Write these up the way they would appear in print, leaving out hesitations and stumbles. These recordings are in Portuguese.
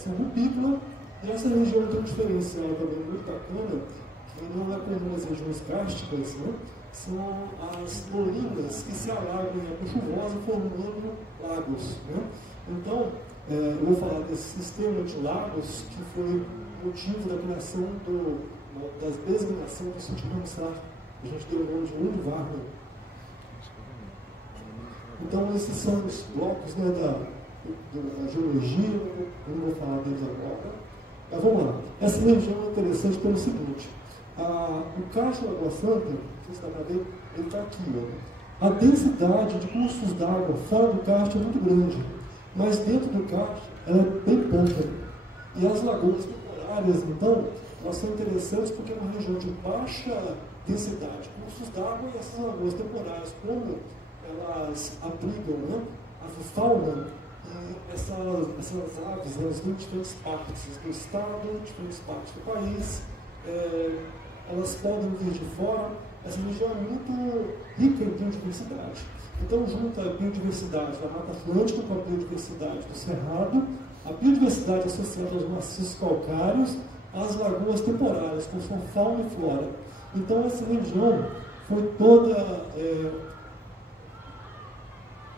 vegetação rupícola, e essa região tem um diferencial também muito bacana, que não é comum nas regiões cársticas, né? São as colinas que se alagam em época chuvosa, formando lagos, né? Então, eu vou falar desse sistema de lagos que foi motivo da criação da designação do sítio Ramsar. A gente deu o nome de Undvarna. Então, esses são os blocos, né, da geologia, eu não vou falar deles agora. Mas vamos lá. Essa região é interessante pelo seguinte: o Castro da Água Santa, que você está vendo, ele está aqui. Ó. A densidade de cursos d'água fora do Castro é muito grande, mas dentro do Castro ela é bem pouca. E as lagoas temporárias, então, elas são interessantes porque é uma região de baixa densidade de cursos d'água, e essas lagoas temporárias, como elas abrigam, né, a fauna e essas aves, né, em diferentes partes do estado, diferentes partes do país, elas podem vir de fora. Essa região é muito rica em biodiversidade. Então, junta a biodiversidade da Mata Atlântica com a biodiversidade do Cerrado, a biodiversidade associada aos maciços calcários, às lagoas temporárias, com sua fauna e flora. Então, essa região foi toda...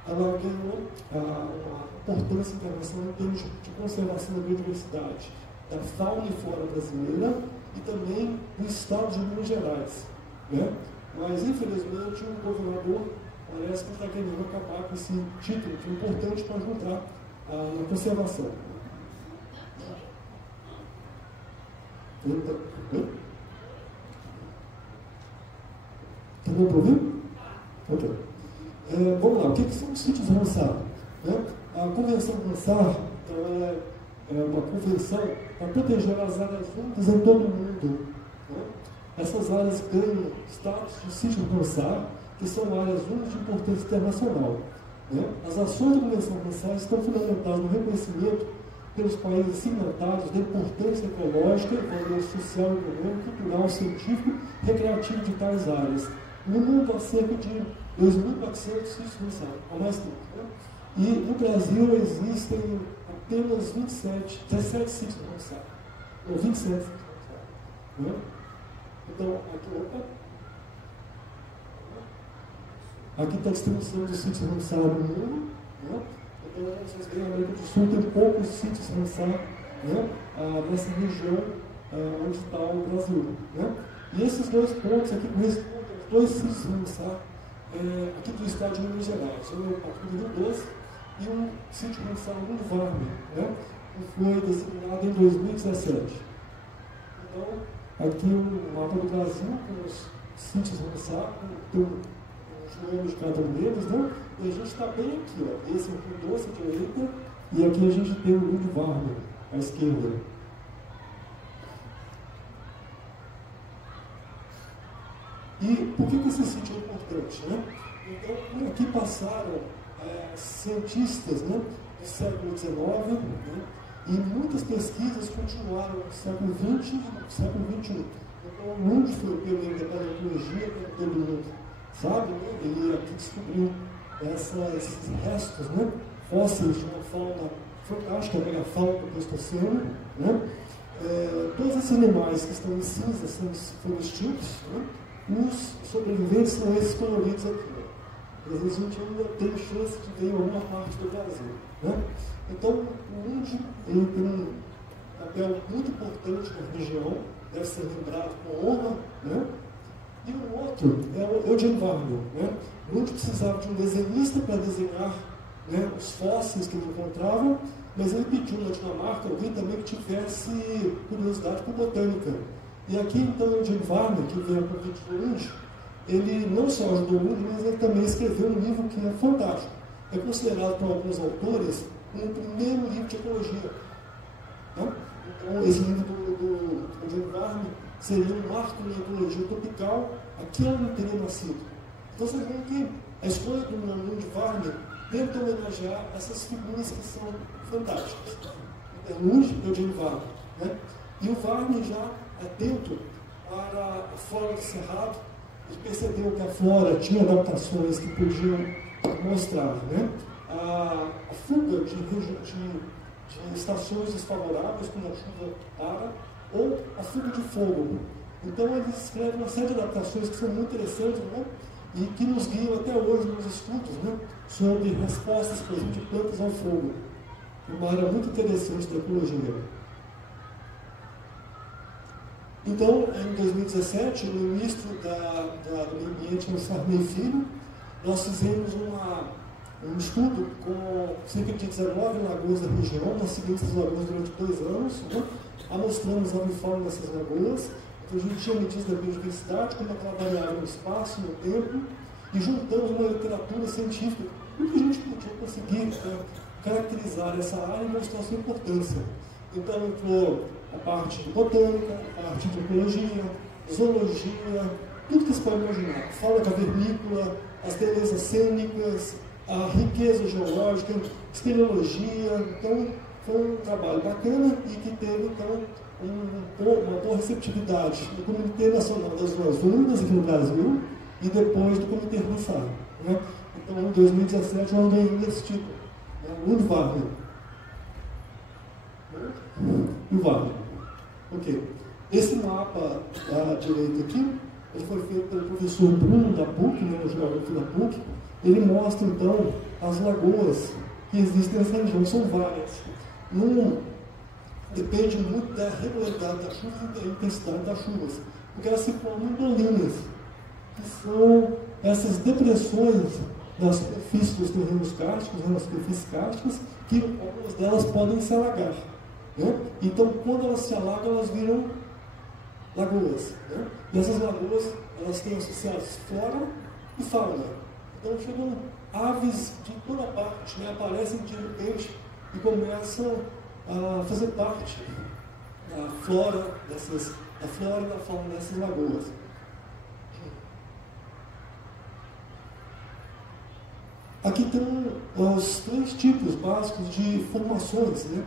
ela ganhou uma importância internacional em termos de conservação da biodiversidade, da fauna e flora brasileira e também do estado de Minas Gerais, né? Mas, infelizmente, o governador parece que está querendo acabar com esse título, que é importante para ajudar na conservação. Está dando para ouvir? Ok. Vamos lá, o que são os sítios Ramsar? Né? A Convenção Ramsar é uma convenção para proteger as áreas úmidas em todo o mundo. Né? Essas áreas ganham status de sítio Ramsar, que são áreas úmidas de importância internacional. Né? As ações da Convenção Ramsar estão fundamentadas no reconhecimento pelos países signatários da importância ecológica, valor social, econômico, cultural, científico, recreativo de tais áreas. No mundo há cerca de 2.400 sítios Ramsar, há mais tempo. Né? E no Brasil existem apenas 17 sítios Ramsar. Ou 27 sítios Ramsar. Né? Então, aqui está a distribuição dos sítios Ramsar no mundo. Né? Então, vocês veem, a América do Sul tem poucos sítios Ramsar, né? Nessa região onde está o Brasil. Né? E esses dois pontos aqui correspondem aos dois sítios Ramsar aqui do estado de Minas Gerais. Um é o Parque do Rio Doce e um sítio Ramsar Undvarna, né? Que foi designado em 2017. Então, aqui o mapa do Brasil com os sítios Ramsar, com os nomes de cada um deles, né? E a gente está bem aqui, ó. Esse é o Rio Doce à direita e aqui a gente tem o Undvarna à esquerda. E por que esse sítio é importante? Né? Então, por aqui passaram cientistas, né, do século XIX, né, e muitas pesquisas continuaram no século XX e no século XXI. Então, o mundo foi pioneiro da paleontologia, como todo mundo sabe, né? Ele aqui descobriu esses restos, né, fósseis de uma fauna fantástica, a megafauna do Pleistoceno. Né? Todos esses animais que estão em cinza foram extintos, né? Os sobreviventes são esses coloridos aqui. Às vezes a gente ainda tem chance de ver em alguma parte do Brasil. Né? Então, o índio ele tem um papel muito importante na região, deve ser lembrado com honra. Né? E o outro é o Eugen Warmel. Né? O índio precisava de um desenhista para desenhar, né, os fósseis que ele encontrava, mas ele pediu na Dinamarca alguém também que tivesse curiosidade por botânica. E aqui, então, o Eugen Warmel, que veio a convite do índio, ele não só ajudou o índio, mas ele também escreveu um livro que é fantástico. É considerado por alguns autores como o primeiro livro de ecologia. Né? Então, esse livro do Eugen Warmel seria um marco na ecologia tropical, aqui onde ele teria nascido. Então, você vê que a escolha do nome de Warmel tenta homenagear essas figuras que são fantásticas. Interlúdio e Eugen Warmel. Né? E o Warmel já atento para a flora do Cerrado, ele percebeu que a flora tinha adaptações que podiam mostrar, né, a fuga de de estações desfavoráveis, quando a chuva para, ou a fuga de fogo. Então eles escrevem uma série de adaptações que são muito interessantes, né? E que nos guiam até hoje nos estudos, né? Sobre respostas, por exemplo, de plantas ao fogo. Uma área muito interessante da ecologia. Então, em 2017, o ministro do Meio Ambiente, o Sarney Filho, nós fizemos um estudo com cerca de 19 lagoas da região, nós seguimos essas lagoas durante 2 anos, né? Amostramos a avifauna dessas lagoas, então a gente tinha medidas da biodiversidade, como ela variava no espaço, no tempo, e juntamos uma literatura científica, o que a gente podia conseguir caracterizar essa área e mostrar sua importância. Então entrou a parte de botânica, a parte de ecologia, zoologia, tudo que se pode imaginar, fauna cavernícola, as belezas cênicas, a riqueza geológica, espeleologia. Então foi um trabalho bacana e que teve então uma boa receptividade do Comitê Nacional das Zonas Úmidas aqui no Brasil e depois do Comitê Ramsar, né? Então em 2017 nós ganhamos esse título, né? Lund Wagner. E o Wagner. Ok. Esse mapa da direita aqui, ele foi feito pelo professor Bruno da PUC, né, o geógrafo da PUC. Ele mostra então as lagoas que existem nessa região, são várias. Depende muito da regularidade da chuva e da intensidade das chuvas, porque elas se formam em dolinas, que são essas depressões das superfícies dos terrenos cársticos, né, das superfícies cársticas, que algumas delas podem se alagar, né? Então, quando elas se alagam, elas viram lagoas, né? E essas lagoas, elas têm associados flora e fauna. Então, chegam aves de toda parte, né? Aparecem de repente e começam a fazer parte da flora e da fauna dessas lagoas. Aqui tem os 3 tipos básicos de formações, né?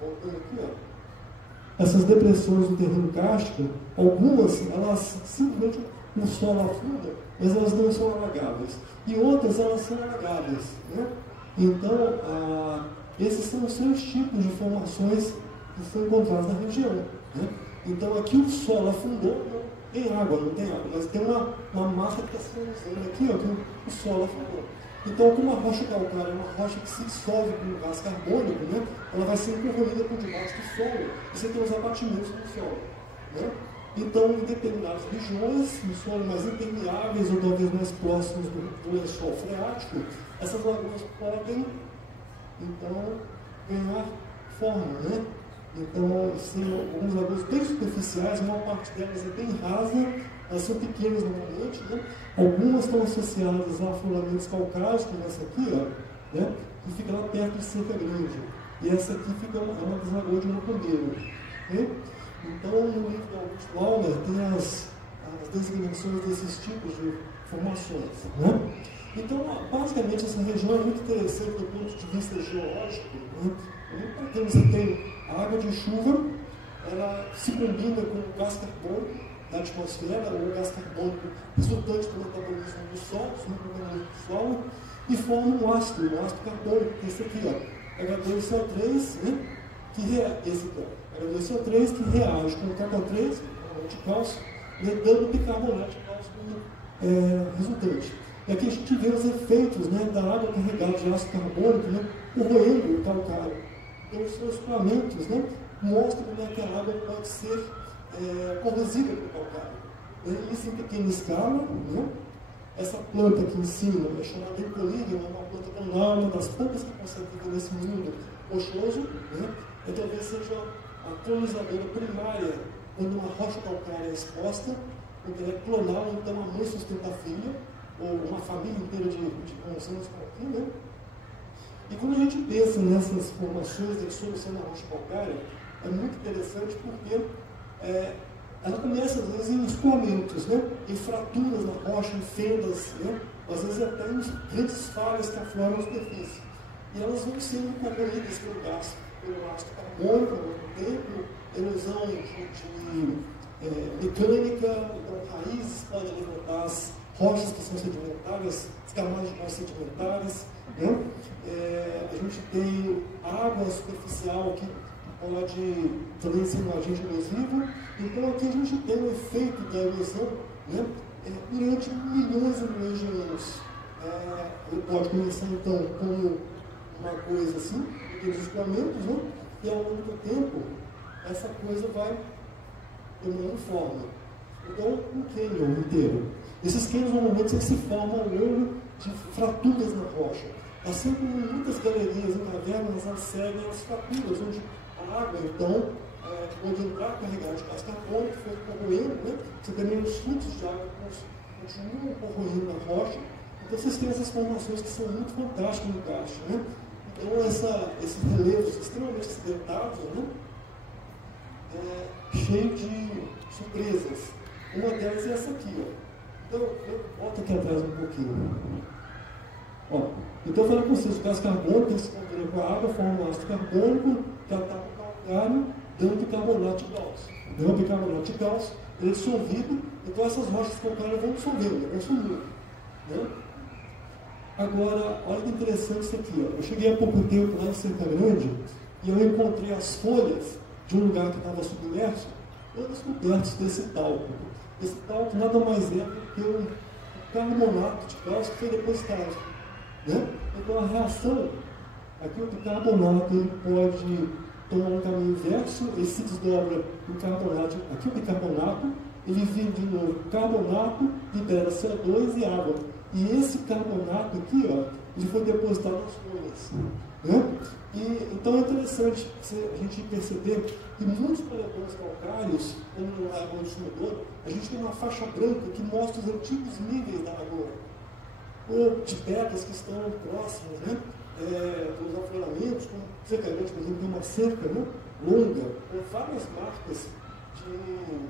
Voltando aqui, ó. Essas depressões do terreno kárstico, algumas, elas simplesmente o solo afunda, mas elas não são alagáveis. E outras, elas são alagadas, né? Então, esses são os 3 tipos de formações que são encontradas na região, né? Então, aqui o solo afundou, não tem água, mas tem uma massa que está se usando aqui, ó, que o solo afundou. Então, como a rocha calcária é uma rocha que se dissolve com gás carbônico, né, ela vai ser corroída por debaixo do solo, e você tem os abatimentos no solo, né? Então, em determinadas regiões, em solos mais impermeáveis ou talvez mais próximos do lençol freático, essas lagoas podem, então, ganhar forma, né? Então, são algumas lagoas bem superficiais, a maior parte delas é bem rasa, elas são pequenas normalmente, né? Algumas estão associadas a afloramentos calcáreos, como essa aqui, ó, né? Que fica lá perto de Cerca Grande. E essa aqui fica uma das lagoas de Macambeiro, né? Então, no livro do Augusto Laumer tem as designações desses tipos de formações, né? Então, basicamente, essa região é muito interessante do ponto de vista geológico, né? Então, você tem a água de chuva, ela se combina com o gás carbônico da atmosfera, ou o gás carbônico resultante do metabolismo do Sol, do solo, e forma um ácido carbônico, que é esse aqui, ó, H2CO3, né? H2CO3 que reage com o KO3, carbonato de cálcio, dando bicarbonato de cálcio como resultante. E aqui a gente vê os efeitos, né, da água carregada de ácido carbônico, né, corroendo o calcário. Então, os seus filamentos, né, mostram como é que a água pode ser corrosiva para o calcário. Isso em pequena escala, né? Essa planta aqui em cima é chamada Eucalídea, é uma planta anual, uma das poucas que consegue viver nesse mundo rochoso, né? E talvez seja a colonizadora primária quando uma rocha calcária é exposta, quando ela é clonal, então a mãe sustenta a filha, ou uma família inteira de conjuntos como aqui, né? E quando a gente pensa nessas formações de dissolução na rocha calcária, é muito interessante porque ela começa, às vezes, em escoamentos, né? Em fraturas na rocha, em fendas, né? Às vezes até em grandes falhas que afloram a superfície. E elas vão sendo corroídas pelo ácido carbônico, ao tempo, erosão de mecânica, então raízes podem levantar rochas que são sedimentares, as camadas de rochas sedimentares, né? A gente tem água superficial que pode também ser um agente erosivo. Então aqui a gente tem o efeito da erosão, né? Durante milhões e milhões de anos. Ele pode começar então como uma coisa assim, pequenos escoamentos, né? E ao longo do tempo essa coisa vai tomando forma. Então, um cânion inteiro. Esses cânions normalmente se formam ao longo de fraturas na rocha. Assim como muitas galerias em cavernas, elas seguem as fraturas, onde a água, então, pode entrar carregada de gás carbônico, foi corroendo, né? Você também os fluxos de água continuam corroendo na rocha. Então, vocês têm essas formações que são muito fantásticas no Gacho, né? Então, esses relevos extremamente acidentados, né? Cheio de surpresas. Uma delas é essa aqui, ó. Então, volta aqui atrás um pouquinho. Ó, então, falando com vocês, o gás carbônico que se combina com a água, forma um ácido carbônico, que ataca o calcário, dando bicarbonato de cálcio. Dando bicarbonato de cálcio, ele é dissolvido, então essas rochas calcárias vão dissolvendo, vão sumindo. Né? Agora, olha que interessante isso aqui. Ó. Eu cheguei há pouco tempo lá em Cerca Grande e eu encontrei as folhas de um lugar que estava submerso, todas cobertas desse talco. Esse talco nada mais é do que um carbonato de cálcio que foi depositado. Né? Então a reação, aqui o bicarbonato ele pode tomar um caminho inverso, ele se desdobra no carbonato, aqui o bicarbonato, ele vira de novo carbonato, libera CO2 e água. E esse carbonato aqui, ó, ele foi depositado nas folhas. Né? Então é interessante a gente perceber que muitos paredões calcários, como no Lago de Sumidoro, a gente tem uma faixa branca que mostra os antigos níveis da lagoa, ou de pedras que estão próximas, né? Dos afloramentos, como Cerca Grande, por exemplo, tem uma cerca, né? Longa, com várias marcas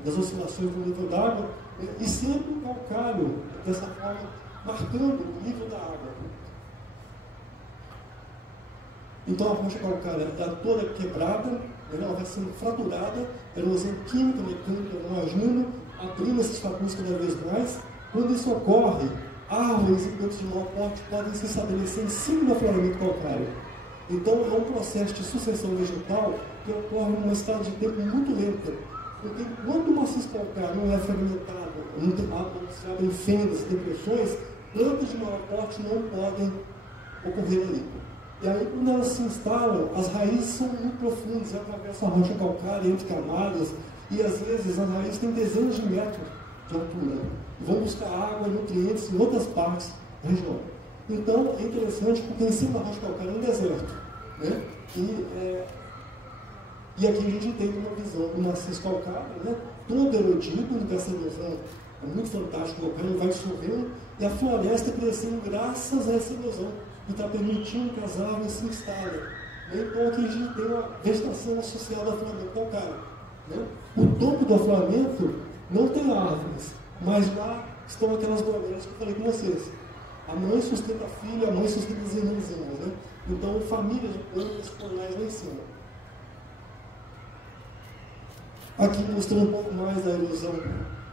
das oscilações do nível da água, e sempre o calcário, dessa forma, marcando o nível da água. Então a rocha calcária está toda quebrada, ela vai sendo fraturada, erosão química, mecânica, vão agindo, abrindo esses fragmentos cada vez mais. Quando isso ocorre, árvores e plantas de maior porte podem se estabelecer em cima do afloramento calcário. Então é um processo de sucessão vegetal que ocorre numa escala de tempo muito lenta. Porque quando o maciço calcário não é fragmentado, não se abrem fendas e depressões, plantas de maior porte não podem ocorrer ali. E aí, quando elas se instalam, as raízes são muito profundas, atravessam a rocha calcária entre camadas, e às vezes as raízes têm dezenas de metros de altura, e vão buscar água e nutrientes em outras partes da região. Então, é interessante porque em cima da rocha calcária é um deserto. Né? E aqui a gente tem uma visão do maciço calcário, né? Todo erodido, nessa erosão é muito fantástico, o calcário vai dissolvendo, e a floresta crescendo graças a essa erosão, que está permitindo que as árvores se instalem. Então aqui a gente tem uma vegetação associada ao afloramento calcário. Né? O topo do afloramento não tem árvores, mas lá estão aquelas goleiras que eu falei com vocês. A mãe sustenta a filha, a mãe sustenta as irmãzinhas. Né? Então, famílias de plantas coloniais lá em cima. Aqui mostrando um pouco mais da erosão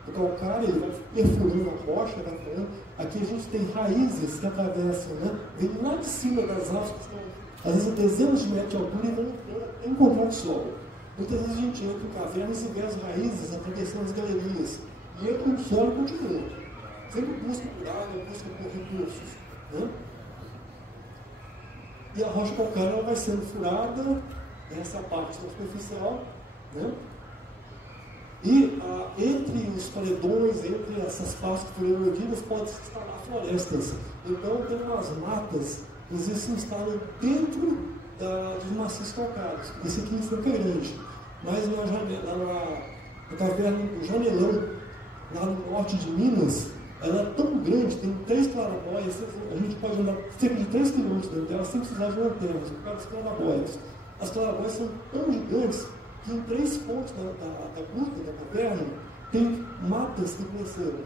do calcário, ele vai perfurando a rocha, vai falando. Aqui a gente tem raízes que atravessam, né? Vem lá de cima das árvores, que estão às vezes a dezenas de metros de altura e vão encontrar o solo. Muitas vezes a gente entra em cavernas e vê as raízes atravessando as galerias. E entra no solo e continua. Sempre busca por água, busca por recursos. Né? E a rocha calcária ela vai sendo furada, essa parte superficial, né? E entre os paredões, entre essas partes que foram erodidas, pode-se instalar florestas. Então, tem umas matas que se instalam dentro dos maciços calcários. Esse aqui em Cerca Grande. Mas na caverna do Janelão, lá no norte de Minas, ela é tão grande, tem 3 clarabóias, a gente pode andar cerca de 3 km dentro dela sem precisar de lanternas, por causa das clarabóias. As clarabóias são tão gigantes que em 3 pontos da gruta, da caverna, tem matas que cresceram.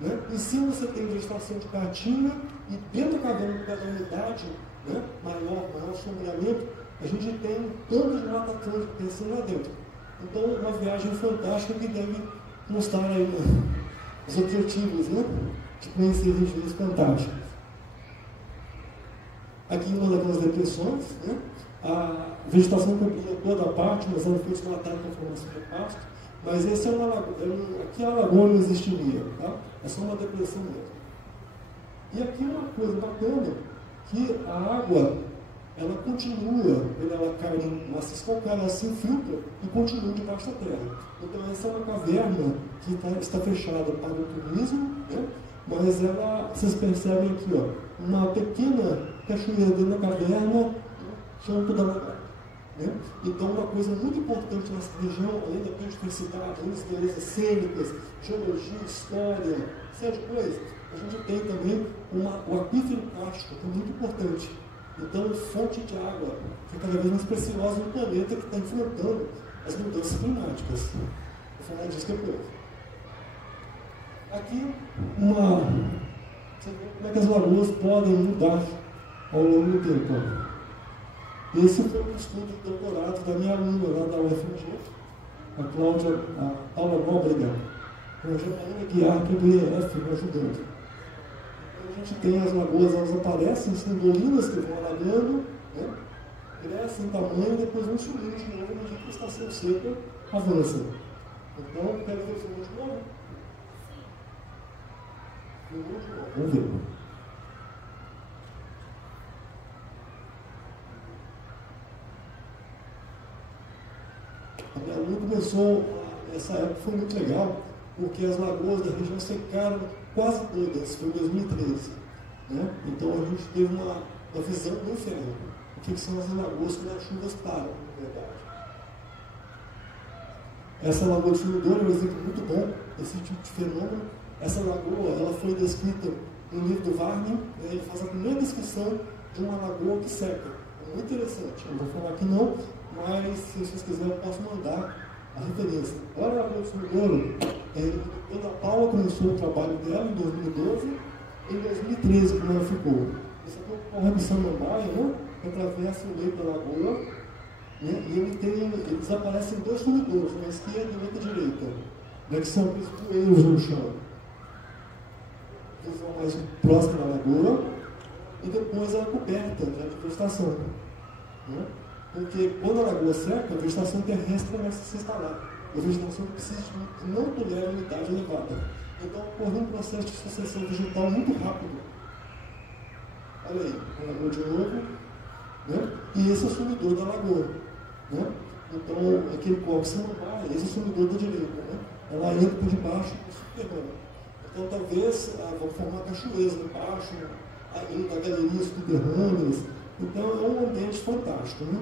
Né? Em cima você tem vegetação de caatinga e dentro da caverna, por causa da umidade, né, maior sombreamento, a gente tem plantas de mata atlântica crescendo lá dentro. Então, uma viagem fantástica que deve mostrar aí os objetivos, né? de conhecer regiões fantásticas. Aqui em uma daquelas depressões, né, a vegetação cobria toda a parte, mas ela foi desmatada com a formação de pasto. Mas esse é uma lagoa, aqui a lagoa não existiria, tá? É só uma depressão mesmo. E aqui uma coisa bacana, que a água, ela continua, quando ela cai em maciço calcário, ela se infiltra e continua debaixo da terra. Então essa é uma caverna que está fechada para o turismo, né? Mas ela, vocês percebem aqui, ó, uma pequena cachoeira dentro da caverna, junto da lagoa. Né? Então, uma coisa muito importante nessa região, além da biodiversidade, além das belezas cênicas, geologia, história, série de coisas, a gente tem também o aquífero kárstico, que é muito importante. Então, fonte de água, que é cada vez mais preciosa no planeta que está enfrentando as mudanças climáticas. Vou falar disso depois. Aqui, você vê como é que as lagoas podem mudar ao longo do tempo. Esse foi um estudo de doutorado da minha aluna lá da UFMG, a Cláudia, a Paula Nóbrega, com a Janaína Guiar, que é do IEF, me ajudando. Então, a gente tem as lagoas, elas aparecem, são dolinas que vão alagando, né? Crescem em tamanho e depois vão subindo de novo, na medida que a estação seca avança. Então, quero ver o filme de novo? Vamos ver. A minha aluna começou, essa época foi muito legal, porque as lagoas da região secaram quase todas, foi em 2013. Né? Então a gente teve uma visão do inferno. O que são as lagoas quando as chuvas param, na verdade. Essa lagoa de Sumidoro é um exemplo muito bom desse tipo de fenômeno. Essa lagoa ela foi descrita no livro do Varney, né? Ele faz a primeira descrição de uma lagoa que seca. É muito interessante, eu não vou falar aqui não, mas se vocês quiserem eu posso mandar a referência. Olha a lagoa de Sumidoro, quando a Paula começou o trabalho dela em 2012, em 2013 como ela ficou. Esse aqui é o Corre do Samambaia, né? Que atravessa o meio da lagoa, né? E ele desaparece em dois sumidouros, na esquerda e na direita, né? Que são aqueles poeiros no chão. Eles vão mais próximo da lagoa e depois ela é coberta já de vegetação. Né? Porque quando a lagoa seca, a vegetação terrestre começa a se instalar. A vegetação precisa de não tolerar umidade elevada. Então ocorre um processo de sucessão vegetal muito rápido. Olha aí, a lagoa de novo. Né? E esse é o sumidor da lagoa. Né? Então, aquele copo Samambaia, esse é o sumidor da direita. Né? Ela entra por debaixo do subterrâneo. Então, talvez vão formar cachoeiras embaixo, indo a galerias subterrâneas. Então, é um ambiente fantástico. Né?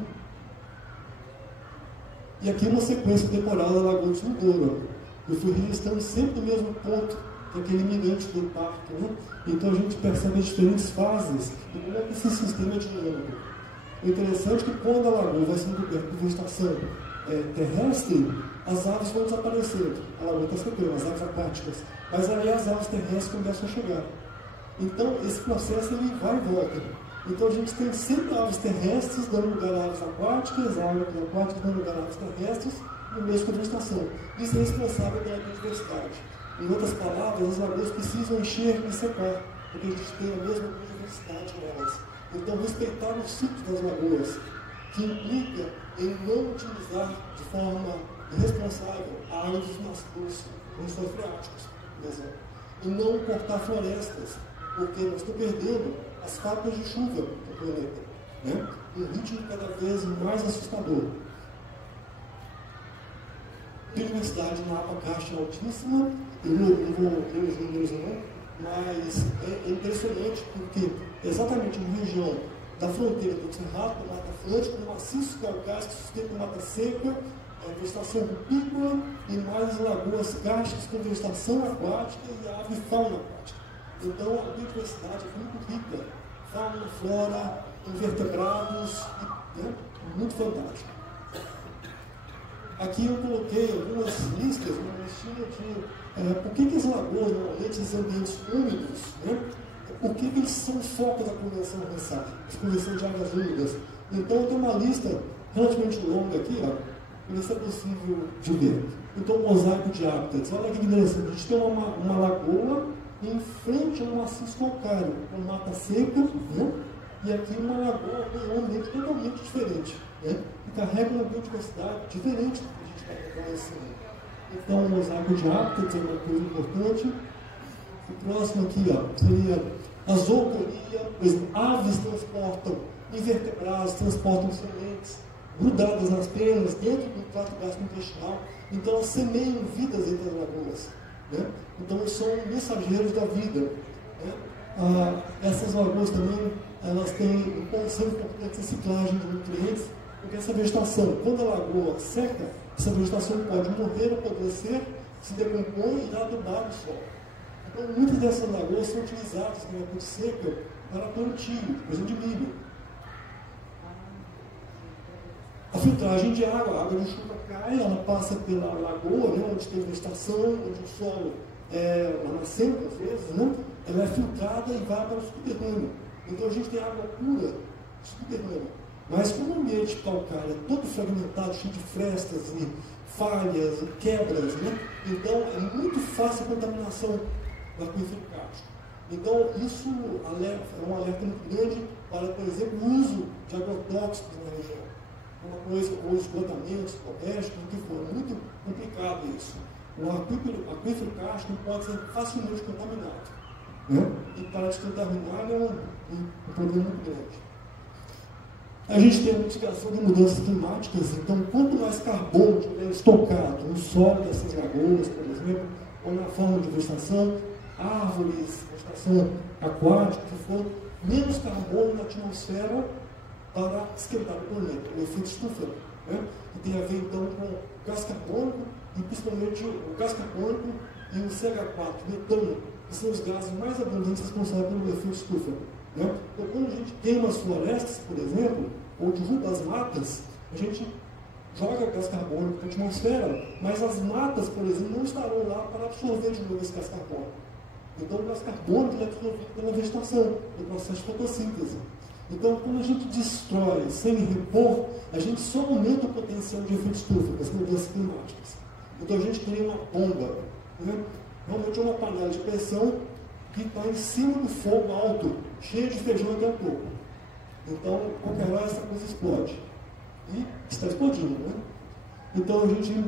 E aqui uma sequência temporal da Lagoa de Sumidoro. Eu fui registrando sempre no mesmo ponto, daquele mirante do parque. Né? Então, a gente percebe as diferentes fases e como é que esse sistema é dinâmico. O interessante é que quando a lagoa vai sendo coberta de vegetação terrestre, as aves vão desaparecendo. A lagoa está secando, as aves aquáticas. Mas aí as aves terrestres começam a chegar. Então, esse processo ele vai e volta. Então, a gente tem sempre aves terrestres dando lugar a aves aquáticas, aves aquáticas dando lugar a aves terrestres, no mesmo com a vegetação. Isso é responsável pela biodiversidade. Em outras palavras, as lagoas precisam encher e secar, porque a gente tem a mesma biodiversidade nelas. Então, respeitar o ciclo das lagoas, que implica em não utilizar de forma irresponsável áreas dos lençóis freáticos, por exemplo. E não cortar florestas, porque nós estamos perdendo as fábricas de chuva do planeta, né? Um ritmo cada vez mais assustador. Biodiversidade na Apacaxa é altíssima, eu não vou ter os números não, mas é impressionante porque exatamente uma região da fronteira do Cerrado, da Mata Atlântica, com maciços calcários que sustentam mata seca, vegetação rupícola e mais lagoas cársticas com vegetação aquática e ave e fauna aquática. Então a biodiversidade é muito rica, fauna, flora, invertebrados, né? Muito fantástico. Aqui eu coloquei algumas listas, uma listinha de por que as lagoas, normalmente, esses ambientes úmidos, né? Por que eles são o foco da Convenção Ramsar, a Convenção de Águas Úmidas. Então tem uma lista relativamente longa aqui, ó, para ver se é possível de ver. Então, mosaico de hábitats. Olha que interessante, a gente tem uma lagoa em frente a um maciço calcário, uma mata seca, né? E aqui uma lagoa com um ambiente totalmente diferente, né? Que carrega uma biodiversidade diferente do que a gente está conhecendo. Então, o mosaico de hábitats é uma coisa importante. O próximo aqui, ó, seria a zooconia. Por exemplo, aves transportam invertebrados, transportam sementes grudadas nas penas, dentro do trato gastrointestinal. Então, elas semeiam vidas entre as lagoas, né? Então, eles são mensageiros da vida, né? Essas lagoas também, elas têm são importantes reciclagem de nutrientes, porque essa vegetação, quando a lagoa seca, essa vegetação pode morrer, apodrecer, se decompõe e dá adubado o solo. Então, muitas dessas lagoas são utilizadas na época seca para plantio, por exemplo, de milho. A filtragem de água, a água de chuva cai, ela passa pela lagoa, né, onde tem vegetação, onde o solo é nascente, às vezes, né, ela é filtrada e vai para o subterrâneo. Então a gente tem água pura subterrânea. Mas como o ambiente calcário é todo fragmentado, cheio de frestas e falhas e quebras, né, então é muito fácil a contaminação do aquífero kárstico. Então isso é um alerta muito grande para, por exemplo, o uso de agrotóxicos na região. Uma coisa, ou esgotamentos domésticos, o que for, é muito complicado isso. O aquífero kárstico pode ser facilmente contaminado, né? E para descontaminar é um problema muito grande. A gente tem a mitigação de mudanças climáticas, então quanto mais carbono tiver estocado no solo dessas lagoas, por exemplo, ou na forma de vegetação, árvores, vegetação aquática, que for, menos carbono na atmosfera para esquentar o planeta, o efeito estufa, né? Que tem a ver então com o gás carbônico e principalmente o gás carbônico e o CH4, metano, que são os gases mais abundantes responsáveis pelo efeito estufa, né? Então, quando a gente queima as florestas, por exemplo, ou derruba as matas, a gente joga gás carbônico para a atmosfera, mas as matas, por exemplo, não estarão lá para absorver de novo esse gás carbônico. Então, o gás carbônico é absorvido pela vegetação, no processo de fotossíntese. Então, quando a gente destrói sem repor, a gente só aumenta o potencial de efeito estufa, das mudanças climáticas. Então, a gente cria uma bomba, né? Realmente é uma panela de pressão que está em cima do fogo alto, cheio de feijão até o topo. Então, qualquer hora essa coisa explode. E está explodindo, né? Então, a gente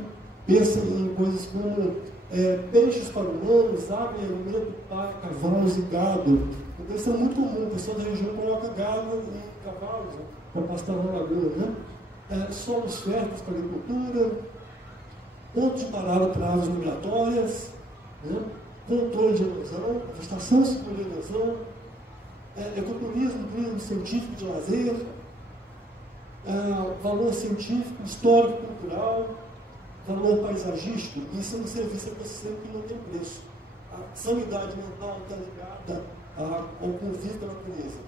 pensa em coisas como peixes para humanos, água e alimento para cavalos e gado. Então, isso é muito comum. O pessoal da região coloca gado e cavalos para pastar na lagoa, né? Solos férteis para agricultura, pontos de parada para aves migratórias, né? Controle de erosão, vegetação segura de erosão, ecoturismo, turismo científico de lazer, valor científico, histórico, cultural, valor paisagístico. Isso é um serviço ecossistêmico que não tem preço. A sanidade mental está ligada ao convívio da natureza.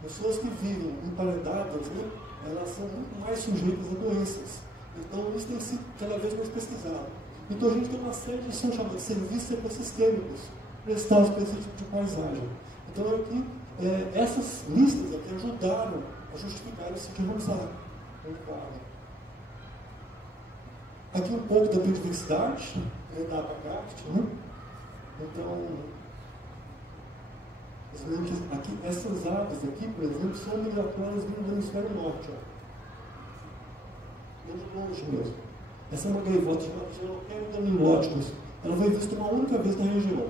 Pessoas que vivem emparedadas, né, elas são muito mais sujeitas a doenças. Então, isso tem sido cada vez mais pesquisado. Então, a gente tem uma série de são chamados serviços ecossistêmicos prestados para esse tipo de paisagem. Então, aqui, essas listas aqui ajudaram a justificar esse tipo de avançar. Aqui um pouco da biodiversidade, da abacate, né? Então, aqui, essas aves aqui, por exemplo, são migratórias vindo do hemisfério norte. Bem de longe mesmo. Essa é uma gaivota chamada Gelocaris dominoticus. Ela foi vista uma única vez na região.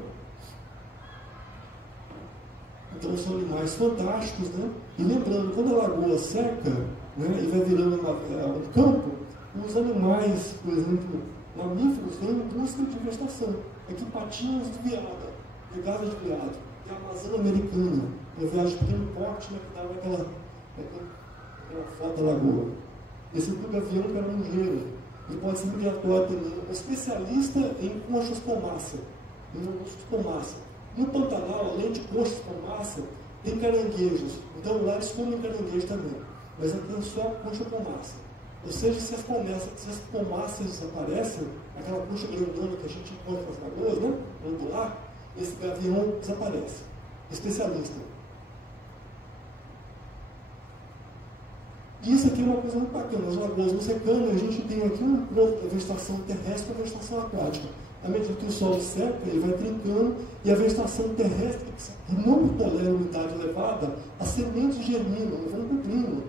Então, são animais fantásticos, né? E lembrando, quando a lagoa seca, né, e vai virando um campo, os animais, por exemplo, mamíferos, vêm em busca de vegetação. Aqui, patinhas de veada, pegadas de veado, que é a Amazônia americana, uma viagem de pequeno porte, né, que dava aquela foto da lagoa. Esse tipo de avião que era um gelo, ele pode ser migratório também, um especialista em conchas pomácea, No Pantanal, além de conchas pomácea, tem caranguejos. Então lá eles comem caranguejo também. Mas aqui é só concha pomácea. Ou seja, se as pomáceas desaparecem, aquela concha grandona que a gente encontra nas lagoas, né? Glandular, esse gavião desaparece. Especialista. E isso aqui é uma coisa muito bacana. As lagoas vão secando, a gente tem aqui uma vegetação terrestre e uma vegetação aquática. à medida que o solo seca, ele vai trincando, e a vegetação terrestre, que não tolera umidade elevada, as sementes germinam e vão cobrindo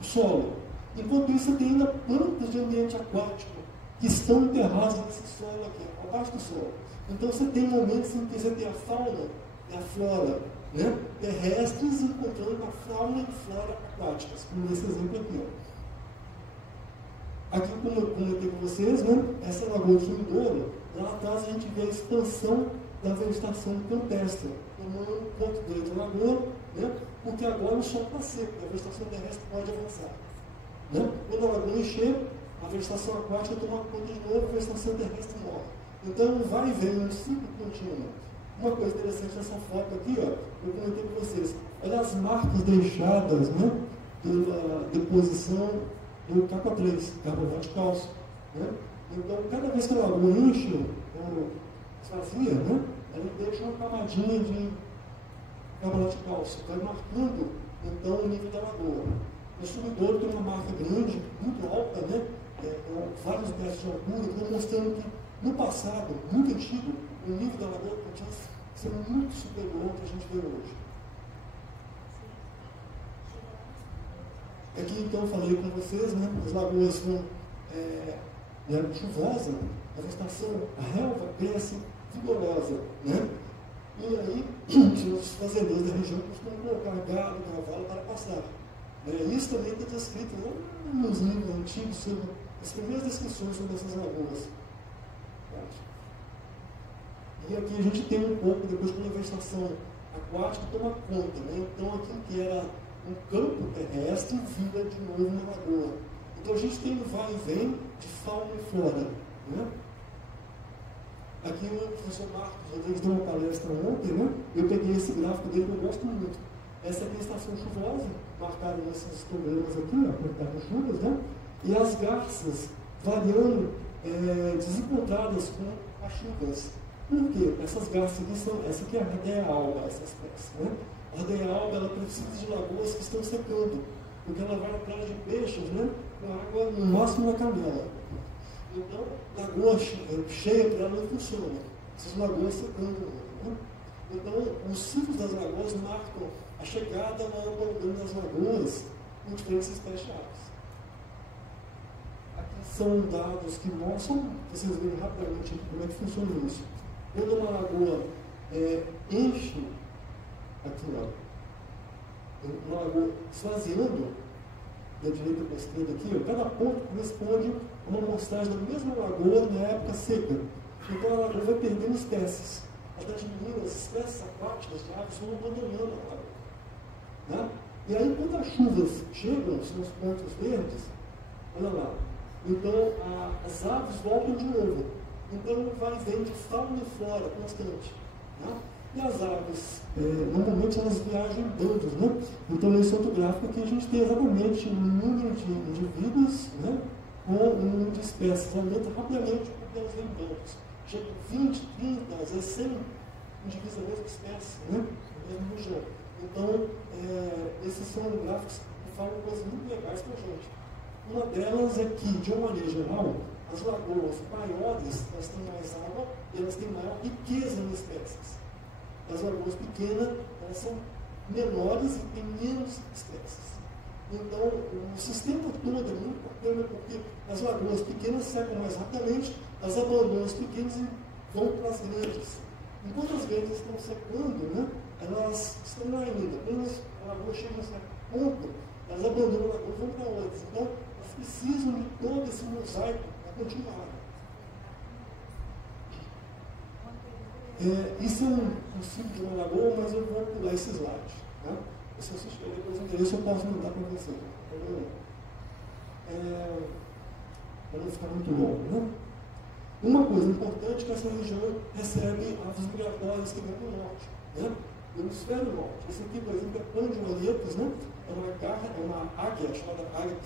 o solo. Enquanto isso, você tem ainda plantas de ambiente aquático que estão enterradas nesse solo aqui, abaixo do solo. Então você tem momentos em que você tem a fauna e a flora, né, terrestres encontrando a fauna e flora aquáticas, como nesse exemplo aqui. Ó. Aqui, como eu comentei com vocês, né, essa lagoa de Sumidouro, lá atrás a gente vê a expansão da vegetação campestre, tomando ponto grande da lagoa, né, porque agora o solo está seco, a vegetação terrestre pode avançar. Né? Quando a lagoa encher, a vegetação aquática toma conta de novo, a vegetação terrestre morre. Então, vai e vem, um ciclo contínuo. Uma coisa interessante nessa foto aqui, ó, eu comentei com vocês, olha as marcas deixadas, né, pela deposição do K3, carbonato de cálcio. Né? Então, cada vez que a lagoa enche, ou esvazia, né, ela deixa uma camadinha de carbonato de cálcio, vai marcando, então, o nível da lagoa. O Sumidouro tem uma marca grande, muito alta, né, vários metros de altura, mostrando que, no passado, muito antigo, o nível da lagoa podia ser muito superior ao que a gente vê hoje. Aqui, então, eu falei com vocês, né, as lagoas são chuvosas, a vegetação, a relva cresce vigorosa, né? E aí, os fazendeiros da região costumam colocar gado, cavalo para passar. Isso também está descrito nos livros antigos, sobre as primeiras descrições sobre essas lagoas. E aqui a gente tem um pouco, depois quando a vegetação aquática toma conta, né? Então aquilo que era um campo terrestre vira de novo uma lagoa. Então a gente tem um vai e vem de fauna e flora. Né? Aqui o professor Marcos Rodrigues deu uma palestra ontem, né? Eu peguei esse gráfico dele que eu gosto muito. Essa aqui é a estação chuvosa, marcada nesses programas aqui, apertadas chuvas, né? E as garças variando, desencontradas com as chuvas. Por quê? Essas garças aqui são, essa aqui é a ardeia alba, essa espécie, né? A ardeia alba, ela precisa de lagoas que estão secando, porque ela vai atrás de peixes, né? Com água no máximo na canela. Então, lagoa cheia para ela não funciona. Essas lagoas secando, né? Então, os ciclos das lagoas marcam a chegada e o abandono das lagoas com diferentes espécies de aves. Aqui são dados que mostram, vocês verem rapidamente aqui como é que funciona isso. Quando uma lagoa enche, aqui ó, uma lagoa esvaziando, da direita para a esquerda aqui, ó, cada ponto corresponde a uma amostragem da mesma lagoa na época seca. Então a lagoa vai perdendo espécies. Ela está diminuindo, as espécies aquáticas de aves vão abandonando a lagoa. Né? E aí, quando as chuvas chegam, são os pontos verdes, olha lá, então as aves voltam de novo. Então vai e vem de fauna e flora constante. Né? E as aves, normalmente elas viajam em bandos. Né? Então nesse outro gráfico aqui a gente tem exatamente o número de indivíduos, né, com o número de espécies. Aumenta rapidamente porque elas vêm em bandos. Chega 20, 30, às vezes 100 indivíduos da mesma espécie, né, na mesma região. Então, esses são gráficos que falam coisas muito legais para a gente. Uma delas é que, de uma maneira geral, as lagoas maiores, elas têm mais água e elas têm maior riqueza em espécies. As lagoas pequenas, elas são menores e têm menos espécies. Então, o sistema todo é muito bacana porque as lagoas pequenas secam mais rapidamente, as abandonam as pequenas e vão para as grandes. Enquanto as grandes estão secando, né, elas estão lá ainda. Quando a lagoa chega a um certo ponto, elas abandonam a lagoa e vão para outras. Então, elas precisam de todo esse mosaico para continuar. Isso é um ciclo de uma lagoa, mas eu vou pular esse slide. Né? Se vocês tiverem depois interesse, eu posso mandar para você. Para não ficar muito longo. Né? Uma coisa importante é que essa região recebe aves migratórias que vêm do norte. Né? Do hemisfério norte. Esse aqui, por exemplo, é pão de olhetas, né? É uma águia, chamada águia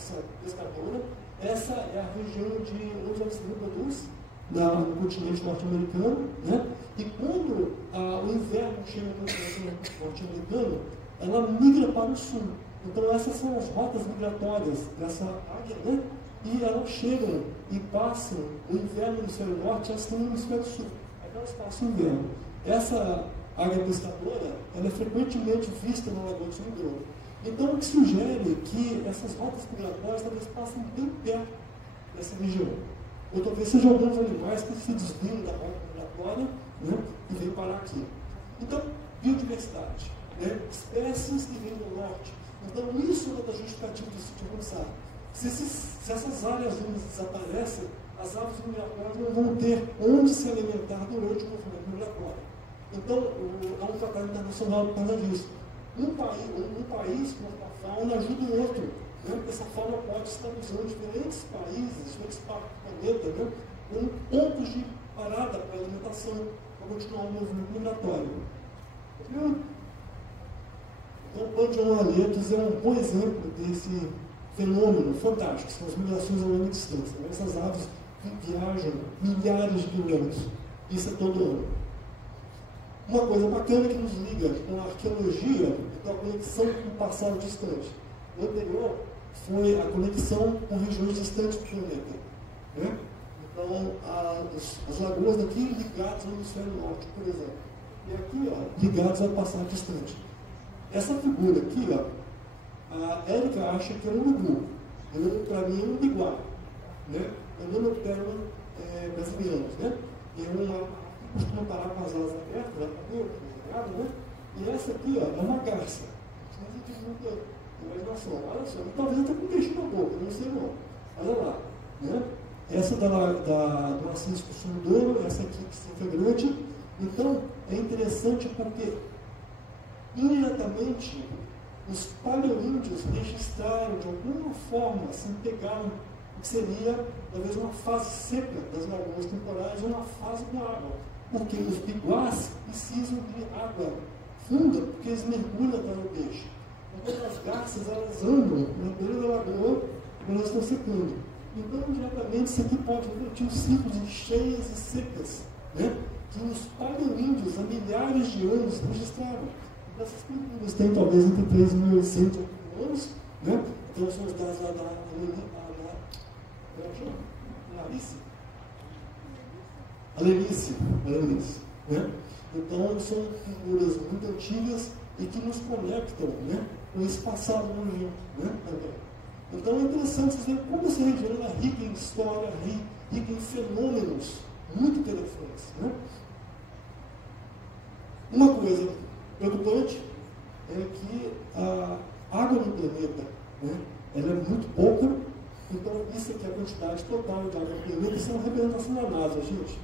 pescadora. Essa é a região onde ela se reproduz, no continente norte-americano. Né? E quando o inverno chega no continente norte-americano, ela migra para o sul. Então essas são as rotas migratórias dessa águia, né? e elas chegam e passam o inverno no hemisfério norte, elas estão no hemisfério sul. Aí elas passam o inverno. Essa águia pescadora, ela é frequentemente vista na Lagoa de São Grosso. Então, o que sugere que essas rotas migratórias talvez passem bem perto dessa região. Ou talvez sejam alguns animais que se desviam da rota migratória, né, e vêm parar aqui. Então, biodiversidade, né, espécies que vêm do norte. Então, isso é da justificativa do sítio avançado. Se essas áreas úmidas desaparecem, as aves migratórias não vão ter onde se alimentar durante o movimento migratório. Então, há um tratado internacional por causa disso. Um país com uma fauna ajuda o outro, né? Porque essa fauna pode estar usando diferentes países, diferentes partes do planeta, né? Com pontos de parada para alimentação, para continuar o movimento migratório. Então, o Pan de Anoaletos é um bom exemplo desse fenômeno fantástico, são as migrações a longa distância. Essas aves viajam milhares de quilômetros, isso é todo ano. Uma coisa bacana que nos liga com a arqueologia e com a conexão com o passado distante. O anterior foi a conexão com regiões distantes do planeta. Né? Então, as lagoas daqui ligadas ao hemisfério norte, por exemplo. E aqui, ó, ligados ao passado distante. Essa figura aqui, ó, a Érica acha que é um urubu. Para mim é um biguá. Né? É um monopterma brasileiro. Né? É uma costuma parar com as asas abertas, né? E essa aqui, ó, é uma garça. Precisa de muita imaginação. Olha só, e talvez até com peixe na boca, não sei não. Olha lá. Né? Essa do Assis Sumidouro, essa aqui que se flagrante. Então, é interessante porque, indiretamente, os paleoíndios registraram, de alguma forma, assim, pegaram o que seria, talvez, uma fase seca das lagoas temporais, uma fase com água. Porque os biguás precisam de água funda, porque eles mergulham para o peixe. Enquanto as garças, elas andam na beira da lagoa quando elas estão secando. Então, indiretamente, isso aqui pode repetir um ciclo de cheias e secas, né? Que os paleoíndios, há milhares de anos, registraram. Então, essas pinturas têm talvez entre 3.800 anos, né? Então, são os dados lá da Alenice, né? Então, são figuras muito antigas e que nos conectam, né, com esse passado nojento, né, também. Então, é interessante ver como essa região é rica em história, rica em fenômenos muito interessantes, né? Uma coisa preocupante é que a água no planeta, né, ela é muito pouca. Então, isso aqui é a quantidade total de água no planeta. Isso é uma representação da NASA, gente.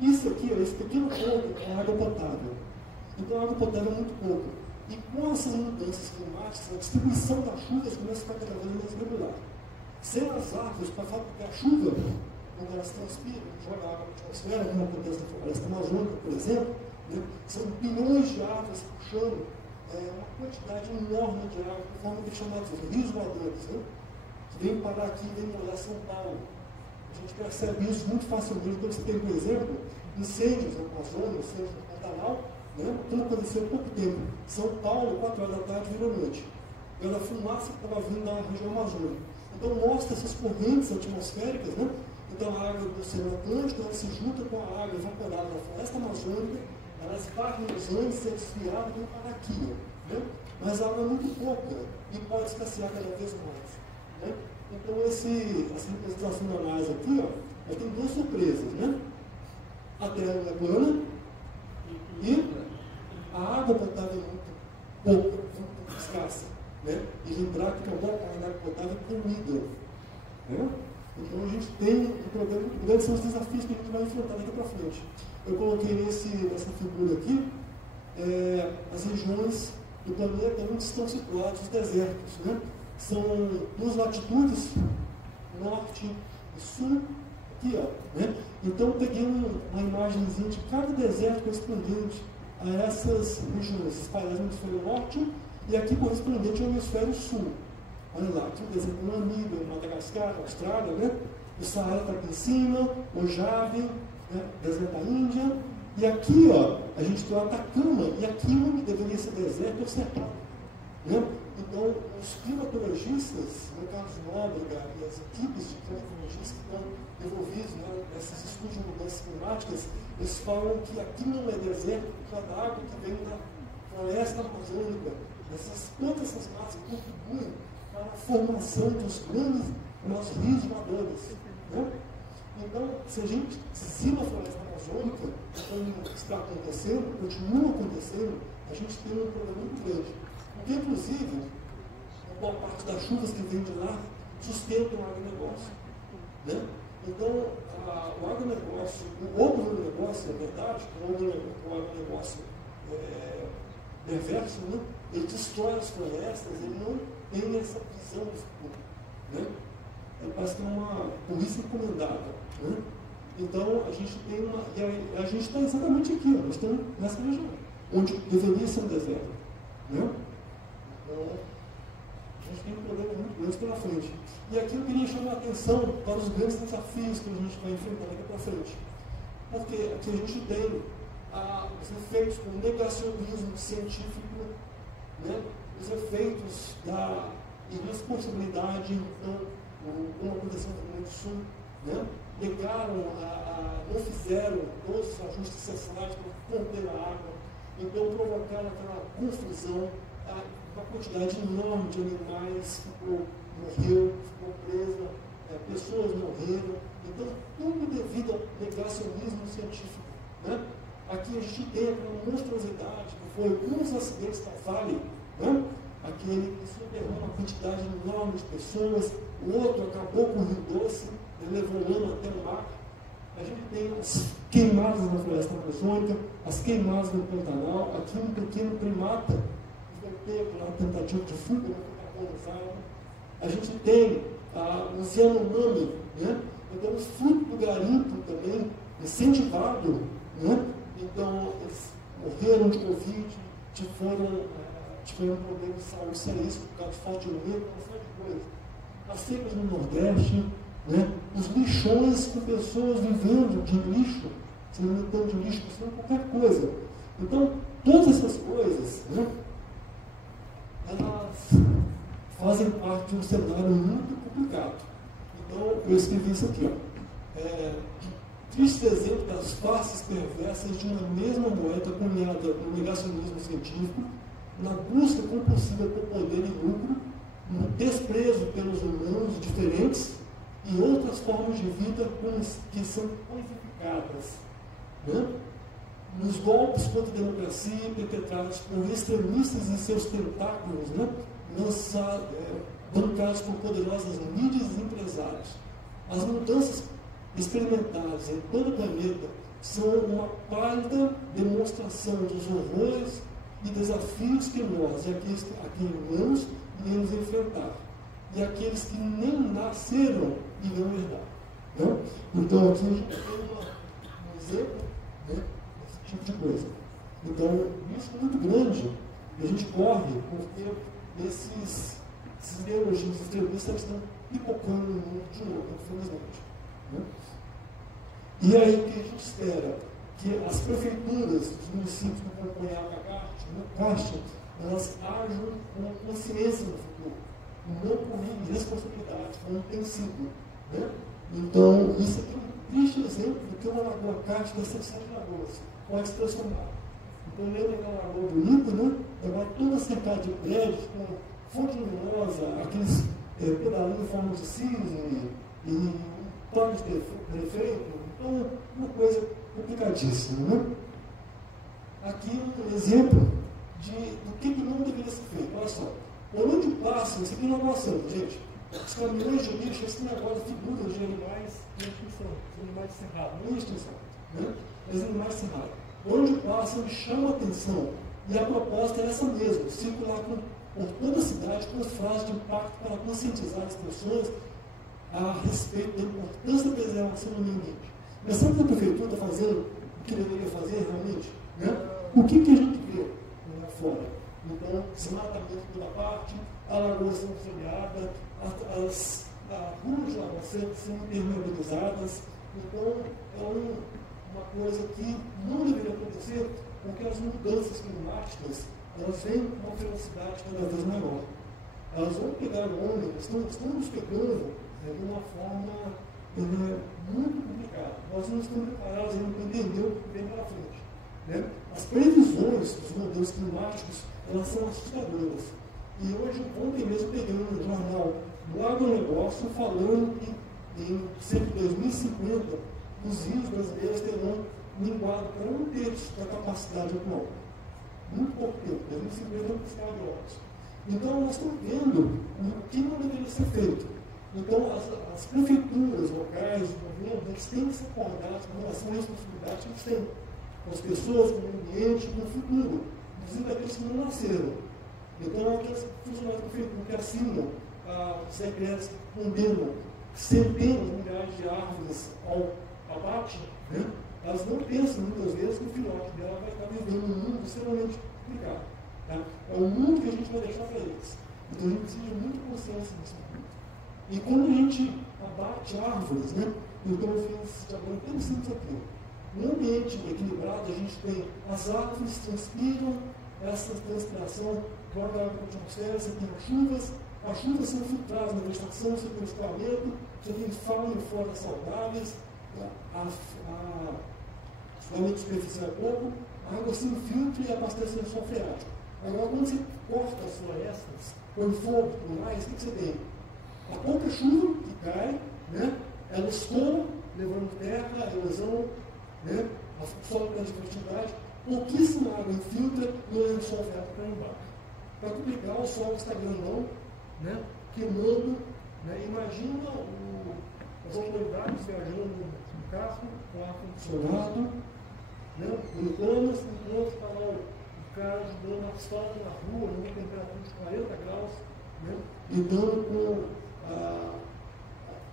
Isso aqui, esse pequeno pouco, é água potável. Então, a água potável é muito pouco. E com essas mudanças climáticas, a distribuição das chuvas começa a ficar cada vez mais regular. Sem as árvores, para fabricar a chuva, quando elas transpiram, jogam água na atmosfera, como acontece na floresta amazônica, por exemplo, né? São bilhões de árvores puxando uma quantidade enorme de água, de forma de chamados rios voadores, né? Que vem parar aqui, vem molhar São Paulo. A gente percebe isso muito facilmente quando você tem, por exemplo, incêndios na Amazônia, incêndios no Pantanal, né? Tudo aconteceu há pouco tempo. São Paulo, 4 horas da tarde, vira noite. Pela fumaça que estava vindo da região amazônica. Então, mostra essas correntes atmosféricas, né? Então, a água do Oceano Atlântico, ela se junta com a água evaporada da floresta amazônica, elas varrem os Andes e é desviada e vem para aqui, né? Mas a água é muito pouca e pode escassear cada vez mais, né? Então, essa representação da NASA aqui, ó, ela tem duas surpresas, né? A Terra é plana e a água potável é muito pouca, muito escassa, né? E lembrar que a boa parte da água potável é poluída, né? Então, a gente tem um problema muito grande, são os desafios que a gente vai enfrentar daqui para frente. Eu coloquei nessa figura aqui as regiões do planeta onde estão situados os desertos, né? São duas latitudes, norte e sul, aqui, ó, né? Então, eu peguei uma imagenzinha de cada deserto correspondente a essas regiões, espalhadas no hemisfério norte e aqui correspondente ao hemisfério sul. Olha lá, aqui o deserto do Namíbia, Madagascar, Austrália, né? O Saara está aqui em cima, o Jave, né? Deserto da Índia. E aqui, ó, a gente tem o Atacama, e aqui onde deveria ser deserto é o cercado, né? Então, os climatologistas, o Carlos Nóbrega e as equipes de climatologistas que estão envolvidos, né, nesses estudos de mudanças climáticas, eles falam que aqui não é deserto, por causa da água que vem da floresta amazônica. Essas, todas essas massas contribuem para a formação dos grandes nossos rios voadores. Né? Então, se a gente cima a floresta amazônica, como está acontecendo, continua acontecendo, a gente tem um problema muito grande. Porque, inclusive, boa parte das chuvas que vem de lá sustentam o agronegócio. Né? Então, o agronegócio, o agronegócio, é verdade, o agronegócio perverso, né? Ele destrói as florestas, ele não tem essa visão do futuro. Né? Ele parece que é uma polícia encomendada. Né? Então, a gente tem uma. E a gente está exatamente aqui, nós estamos nessa região, onde deveria ser um deserto. Né? Então, a gente tem um problema muito grande pela frente. E aqui eu queria chamar a atenção para os grandes desafios que a gente vai enfrentar daqui para frente. Porque aqui a gente tem os efeitos do negacionismo científico, né? Os efeitos da irresponsabilidade, então, como aconteceu no Rio Grande do Sul, né? Negaram, não fizeram todos os ajustes necessários para conter a água, então provocaram aquela confusão, uma quantidade enorme de animais morreu, ficou presa, pessoas morreram, então tudo devido ao negacionismo científico. Né? Aqui a gente tem aquela monstruosidade, que foi um dos acidentes da Vale, né? Aquele que soterrou uma quantidade enorme de pessoas, o outro acabou com o Rio Doce, levou lama até o mar. A gente tem as queimadas na floresta amazônica, as queimadas no Pantanal, aqui um pequeno primata que foi pego na tentativa de fuga, a gente tem os Yanomami, né? Então o fruto do garimpo também incentivado, né? Então eles morreram de Covid, tiveram problemas de saúde seríssimos por causa de falta de alimento, uma série de coisas. As secas no Nordeste, né? Os lixões com pessoas vivendo de lixo, se alimentando de lixo, pensando qualquer coisa. Então, todas essas coisas, né? Elas fazem parte de um cenário muito complicado. Então, eu escrevi isso aqui. Triste exemplo das faces perversas de uma mesma moeda cunhada no negacionismo científico, na busca compulsiva por poder e lucro, no desprezo pelos humanos diferentes e outras formas de vida que são coisificadas. Né? Nos golpes contra a democracia perpetrados por extremistas e seus tentáculos, né? Bancados por poderosas mídias e empresários. As mudanças experimentadas em todo o planeta são uma pálida demonstração dos horrores e desafios que nós, aqui humanos, iremos enfrentar. E aqueles que nem nasceram irão herdar. Né? Então, aqui a gente tem um exemplo, né, desse tipo de coisa. Então, um risco muito grande, e a gente corre porque esses ideologias extremistas estão pipocando no mundo de novo, infelizmente. Né? E aí o que a gente espera? Que as prefeituras dos municípios que compõem a Caixa, elas ajam com consciência no futuro, não com irresponsabilidade, como tem sido. Né? Então, isso aqui é um triste exemplo do que uma lagoa cárstica das 7 lagoas pode se transformar. Então, lembra aquela lagoa bonita, né? Agora toda cercada de prédios, com fonte luminosa, aqueles pedalinhos em forma de cisne, e um toque de prefeito. Então, uma coisa complicadíssima. Né? Aqui um exemplo do que não deveria ser feito. Olha só, por onde passam, isso aqui não é Nossa, gente. Os caminhões de lixo, esse negócio de figuras de animais em extinção, animais de cerrado, não em extinção, né? Mas animais de cerrado. Onde passam, chama a atenção. E a proposta é essa mesmo, circular por toda a cidade com frases de impacto para conscientizar as pessoas a respeito da importância da preservação do meio ambiente. Mas sabe o que a prefeitura está fazendo o que deveria fazer realmente? Né? O que a gente vê lá fora? Então, desmatamento de toda parte, a lagoa sendo folheada, as ruas de lagoa sendo impermeabilizadas. Então, é uma coisa que não deveria acontecer, porque as mudanças climáticas elas vêm com uma velocidade cada vez maior. elas vão pegar o homem, estão nos pegando de uma forma muito complicada. Nós não estamos preparados ainda para entender o que vem pela frente. Né? As previsões dos modelos climáticos, elas são assustadoras. E hoje, ontem mesmo, peguei no jornal do agronegócio falando que em cerca de 2050, os rios brasileiros terão minguado para 1/3 da capacidade atual. Muito pouco tempo, 2050 é um fiscal de obras. Então, nós estamos vendo o que não deveria ser feito. Então, as prefeituras locais, os governos, eles têm que se acordar com relação à responsabilidade que eles têm com as pessoas, com o ambiente, com o futuro, inclusive aqueles que não nasceram. Então, aqueles funcionários da prefeitura que assinam os decretos que condenam centenas de milhares de árvores ao abate, né? Elas não pensam muitas vezes que o filhote dela vai estar vivendo num mundo extremamente complicado. Tá? É o mundo que a gente vai deixar para eles. Então a gente precisa de muita consciência disso. E quando a gente abate árvores, né? Então eu fiz diagrama bem simples aqui. No ambiente equilibrado, a gente tem as árvores transpiram, essa transpiração joga água para a atmosfera, você tem as chuvas são filtradas na vegetação, você tem o escoamento, você tem fauna e flora saudáveis, escoamento superficial é pouco, a água se infiltra e abastece o solo freático. Agora, quando você corta as florestas, põe fogo e tudo mais, o que você tem? A pouca chuva que cai, né? Ela estoura, levando terra, erosão, né? O solo perde fertilidade, pouquíssima água infiltra e o solo freático para embaixo. Para duplicar, o solo está grandão, né? Queimando, né? Imagina as autoridades viajando no carro, com ar-condicionado, né? Montanas, enquanto está lá o cara ajudando a asfalto na rua, numa temperatura de 40 graus, né? Lidando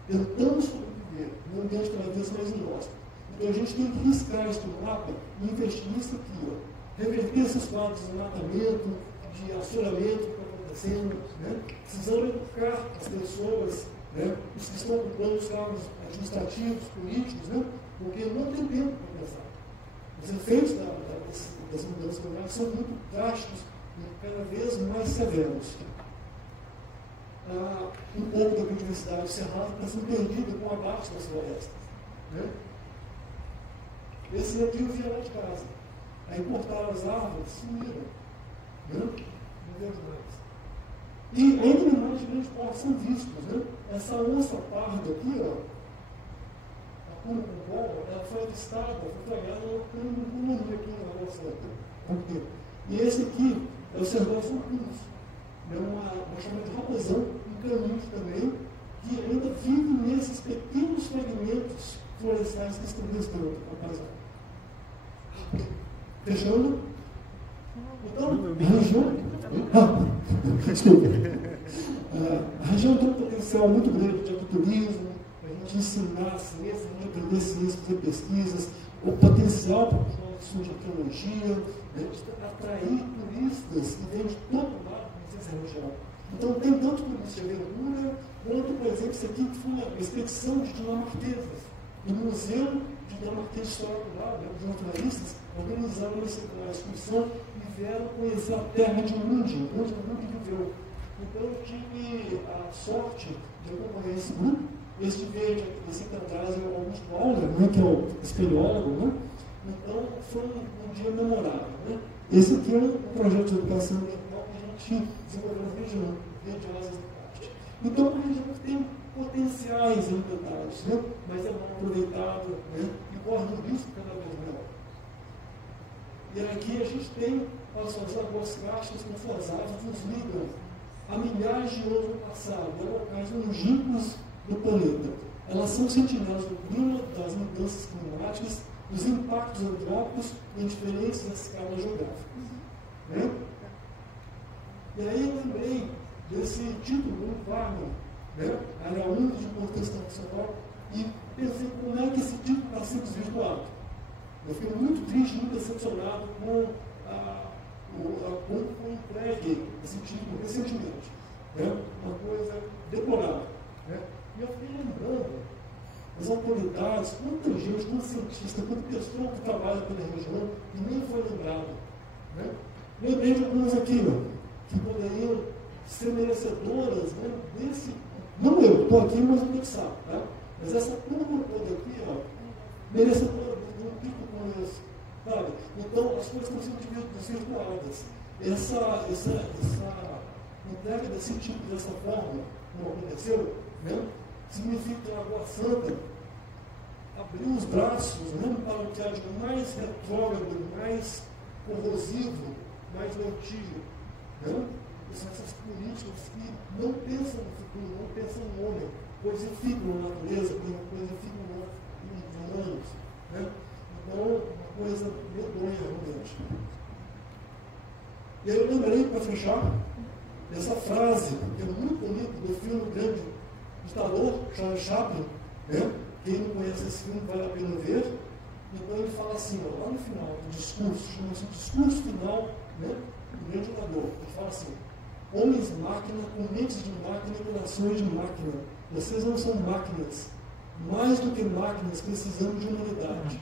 tentando sobreviver num ambiente cada vez mais inóspito. Então a gente tem que riscar isso no mapa e investir nisso aqui, ó. Reverter esses quadros de matamento, de assolamento que está acontecendo, né? Precisamos educar as pessoas, né? Os que estão ocupando os cargos administrativos, políticos, né? Porque não tem tempo para pensar. Os efeitos das mudanças climáticas são muito drásticos e cada vez mais severos. Um pouco da biodiversidade cerrada está sendo perdida com o abate das florestas. Né? Esse aqui eu via lá de casa. Aí cortaram as árvores, sumiram. Né? Não vejo mais. E ainda animais de grande porte são vistos. Né? Essa onça parda aqui, ó, a cuna com bola, ela foi avistada, foi flagrada numa pulmonia aqui na nossa. Por quê? E esse aqui é o Cervóis urcunus. É uma chamada de raposão, um canute também, que ainda vive nesses pequenos fragmentos florestais que estão restando a paisagem. Fechando? Então, a região. Desculpa. A região tem um potencial muito grande de ecoturismo, para a gente ensinar a ciência, a gente aprender ciência, fazer pesquisas, o potencial para o sul de arqueologia, atrair turistas que vêm de todo lado. Região. Então, tem tanto turista de aventura, quanto, por exemplo, isso aqui que foi uma expedição de dinamarqueses, do Museu de Dinamarquês Histórico lá, de naturalistas, organizaram uma excursão e vieram conhecer a terra de Lundin, onde Lundin viveu. Então, eu tive a sorte de acompanhar esse grupo. Este veio esse atrás é o Augusto Auler, né, que é o espeleólogo, né? Então, foi um dia memorável. Né? Esse aqui é um projeto de educação ambiental desenvolvendo a região de asas do plástico. Então, a região tem potenciais ambientais, né? Mas é mal aproveitado, né? E corre um risco cada vez maior. E aqui a gente tem as suas águas castas com suas aves nos ligam há milhares de anos no passado, em locais longínquos do planeta. Elas são sentinelas do clima, das mudanças climáticas, dos impactos antrópicos em diferentes escalas geográficas. Né? E aí eu lembrei desse título do Wagner, né? Área 1 de importância nacional, e pensei como é que esse título está sendo desvirtuado. Eu fiquei muito triste, muito decepcionado com como foi entregue esse título recentemente. Né? Uma coisa deplorável. Né? E eu fiquei lembrando das autoridades, quanta gente, quanto cientista, quanta pessoa que trabalha pela região e nem foi lembrado. Né? Lembrei de alguns aqui, ó, que poderiam ser merecedoras, né, desse. Não eu, estou aqui, mas eu tenho que saber, tá? Mas essa turma toda aqui, ó, merecedora de um tipo como esse, sabe? Então, as coisas estão sendo desvirtuadas. Essa entrega desse tipo, dessa forma, como aconteceu, né, significa que a Água Santa abriu os braços, né, para o que haja mais retrógrado, mais corrosivo, mais doentio, né? São essas políticas que não pensam no futuro, não pensam no homem, coisificam na natureza, coisificam em humanos, né? Então, uma coisa medonha, realmente. E aí eu lembrei, para fechar, dessa frase, que é muito bonita, do filme Grande Ditador, Charles Chaplin, né? Quem não conhece esse filme vale a pena ver. Então ele fala assim, ó, lá no final do discurso, chama-se discurso final, né, do Grande Ditador. Ele fala assim: homens máquina, com mentes de máquina e corações de máquina. Vocês não são máquinas. Mais do que máquinas, precisamos de humanidade.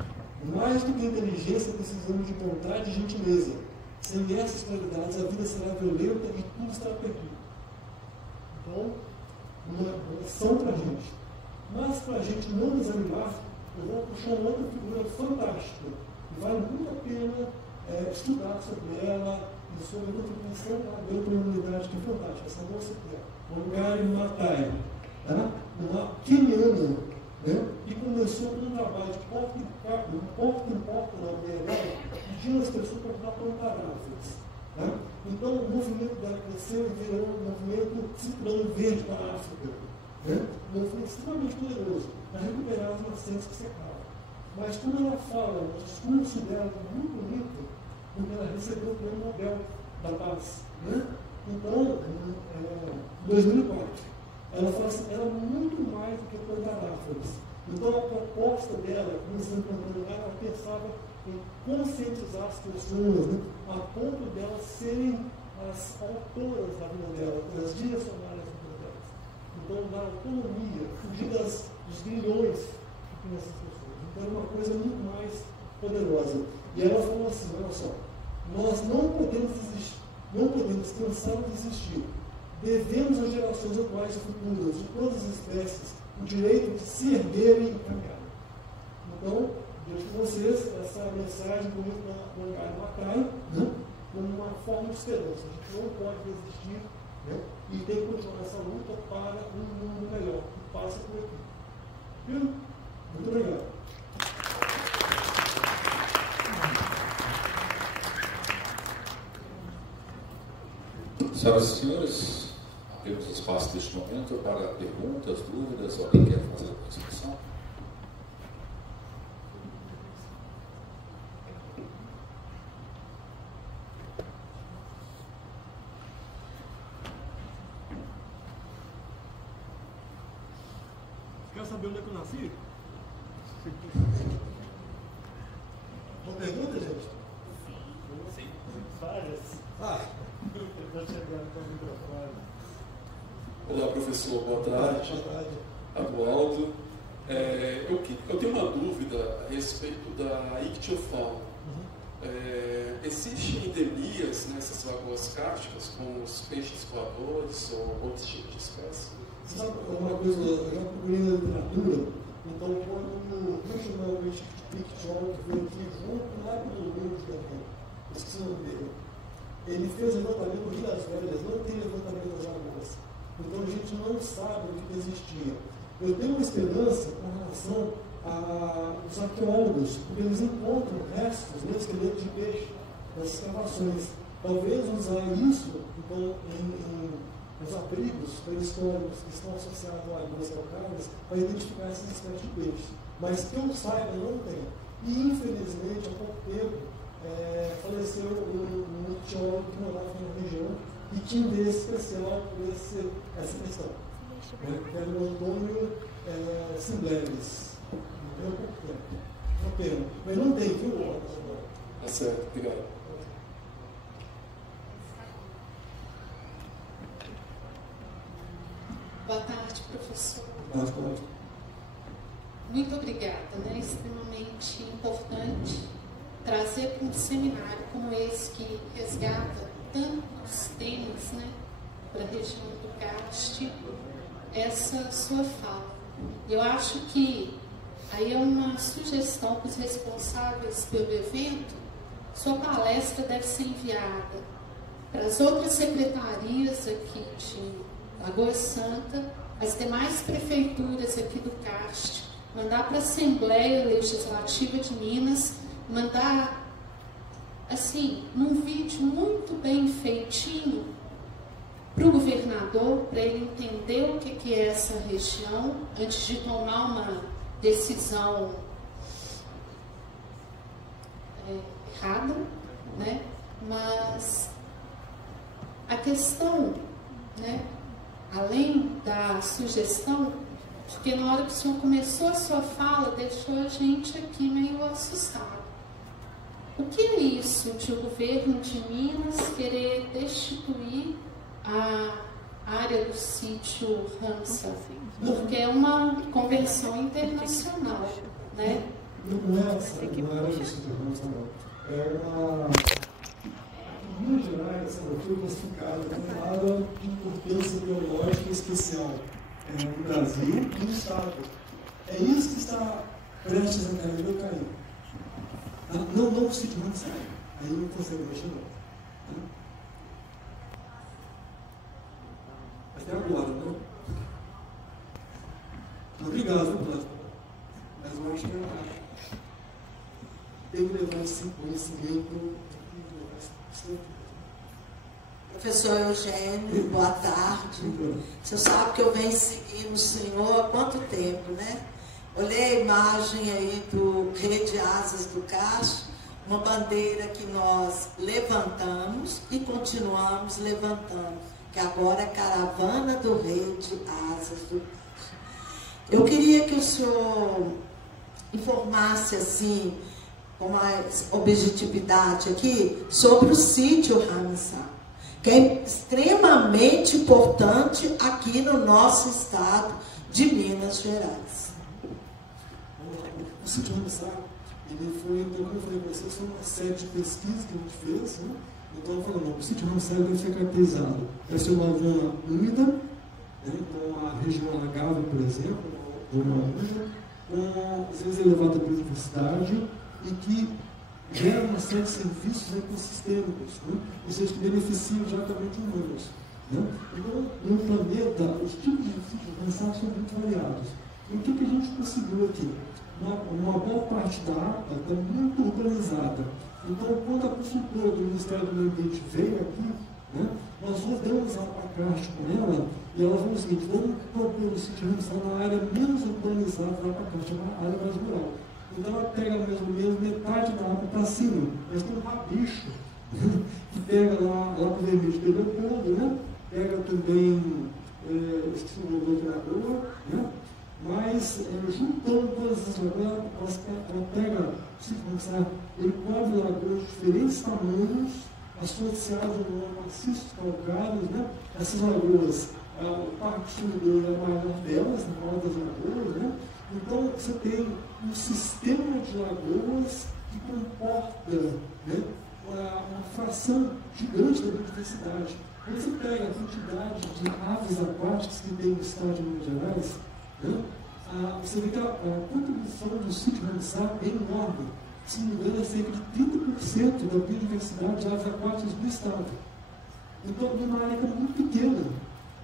Mais do que inteligência, precisamos de vontade e gentileza. Sem essas qualidades, a vida será violenta e tudo estará perdido. Então, uma lição para a gente. Mas para a gente não desanimar, eu vou puxar uma outra figura fantástica. E vale muito a pena estudar sobre ela e sobre a contribuição que ela deu para a humanidade, que é fantástica. Essa moça aqui, Wangari Maathai, tá? Uma queniana, né? Que começou com um trabalho de porta em porta na aldeia dela, pedindo às pessoas para ajudar a plantar árvores. Tá? Então o movimento dela cresceu e virou um movimento Ciclano Verde para a África. Né? Um movimento extremamente poderoso para recuperar as nascentes que secavam. Mas quando ela fala, o discurso dela é muito bonito, porque ela recebeu o Prêmio Nobel da Paz. Né? Então, em 2004, ela fala assim, ela é muito mais do que plantar árvores. Então a proposta dela, começando plantando ela pensava em conscientizar as pessoas, né, a ponto delas serem as autoras da vida dela, as direcionárias da vida delas. Então dar autonomia, fugir dos grilhões que tem essas pessoas. Então é uma coisa muito mais poderosa. E ela falou assim, olha só, nós não podemos desistir, não podemos cansar de existir. Devemos às gerações atuais e futuras, de todas as espécies, o direito de se erguerem e caminharem. Então, deixo com vocês essa mensagem bonita da Wangari Maathai, né, como uma forma de esperança. A gente não pode desistir, né, e tem que continuar essa luta para um mundo melhor, que passa por aqui. Viu? Muito obrigado. Senhoras e senhores, temos espaço neste momento para perguntas, dúvidas. Alguém quer fazer a participação? Quer saber onde é que eu nasci? Uma pergunta, gente? Sim. Várias. Olá, professor, boa tarde. Boa tarde. Adualdo. Eu tenho uma dúvida a respeito da ictiofauna. Existem endemias nessas lagoas cársticas, como os peixes voadores ou outros tipos de espécies? Sabe uma coisa, eu já procurei na literatura, então quando o regional Pictol, que veio aqui junto lá pelo Rio de Janeiro, esqueci o nome dele, ele fez levantamento do Rio das Velhas, não tem levantamento das lagoas. Então a gente não sabe o que existia. Eu tenho uma esperança com relação aos arqueólogos, porque eles encontram restos, né, esqueletos de peixe nas escavações. Talvez usar isso então, nos abrigos pré-históricos que estão associados a lagoas calcárias para identificar essas espécies de peixe. Mas que eu saiba, não tem. E infelizmente, há pouco tempo, faleceu um ictiólogo que morava na região e tinha um interesse especial por essa questão. Que era o Antônio Simbleres. Não tem pouco tempo. Uma pena. Mas não tem, viu? Tá certo, obrigado. Boa tarde, professor. Boa tarde. Muito obrigada, né? Extremamente importante trazer para um seminário como esse que resgata tantos temas, né? para a região do Cast essa sua fala. Eu acho que aí é uma sugestão para os responsáveis pelo evento. Sua palestra deve ser enviada para as outras secretarias aqui de Lagoa Santa, as demais prefeituras aqui do Cast, mandar para a Assembleia Legislativa de Minas, mandar assim, num vídeo muito bem feitinho para o governador, para ele entender o que é essa região, antes de tomar uma decisão errada, né? Mas a questão, né, além da sugestão, porque na hora que o senhor começou a sua fala, deixou a gente aqui meio assustado. O que é isso de o governo de Minas querer destituir a área do sítio Ramsar? Porque é uma convenção internacional, né? Não é essa, não era do sítio Ramsar, não. É uma... Em Minas Gerais, ela foi classificada como área de importância biológica especial no Brasil e no Estado. É isso que está prestes a cair. Não o sítio Ramsar. Aí não consegue mexer, não. Até agora, né? Obrigado, Plano. Mas eu acho que tem que levar esse conhecimento. Professor Eugênio, boa tarde. O senhor sabe que eu venho seguindo o senhor há quanto tempo, né? Olhei a imagem aí do Rede Asas do Cast, uma bandeira que nós levantamos e continuamos levantando, que agora é Caravana do Rede Asas do Cast. Eu queria que o senhor informasse assim, com mais objetividade aqui, sobre o sítio Ramsar, que é extremamente importante aqui no nosso estado de Minas Gerais. O sítio Ramsar, ele foi, como eu falei para vocês, foi uma série de pesquisas que a gente fez, né? Então, eu falei, não, o sítio Ramsar deve ser caracterizado. Deve ser uma zona úmida, né? Então, a região alagável, por exemplo, uma zona úmida, com, às vezes, elevada biodiversidade e que gera uma série de serviços ecossistêmicos, né? Ou seja, que beneficiam diretamente humanos. Né? Então, no planeta, os tipos de sítio Ramsar são muito variados. E o que a gente conseguiu aqui? Uma boa parte da APA está muito urbanizada. Então, quando a consultora do Ministério do Meio Ambiente veio aqui, né, nós rodamos a APACAST com ela e ela falou o seguinte: vamos propor o sítio Ramsar na área menos urbanizada da APACAST, na área mais rural. Então, ela pega mais ou menos metade da APA para cima, mas tem um rabicho, né, que pega lá para o Vermelho de Leopoldo, né, pega também, esqueci o nome da lagoa, né? Mas, juntando todas essas lagoas, ela pega, ele cobre lagoas de diferentes tamanhos, associadas a maciços calcários, né? Essas lagoas, o Parque Sul é a maior delas, a maior das lagoas, né? Então, você tem um sistema de lagoas que comporta, né, uma fração gigante da biodiversidade. Quando você pega a quantidade de aves aquáticas que tem no estado de Minas Gerais, né, você vê que a contribuição do sítio Ramsar é enorme. Se não me engano, é cerca de 30% da biodiversidade de aves aquáticas do estado. Então, é uma área muito pequena.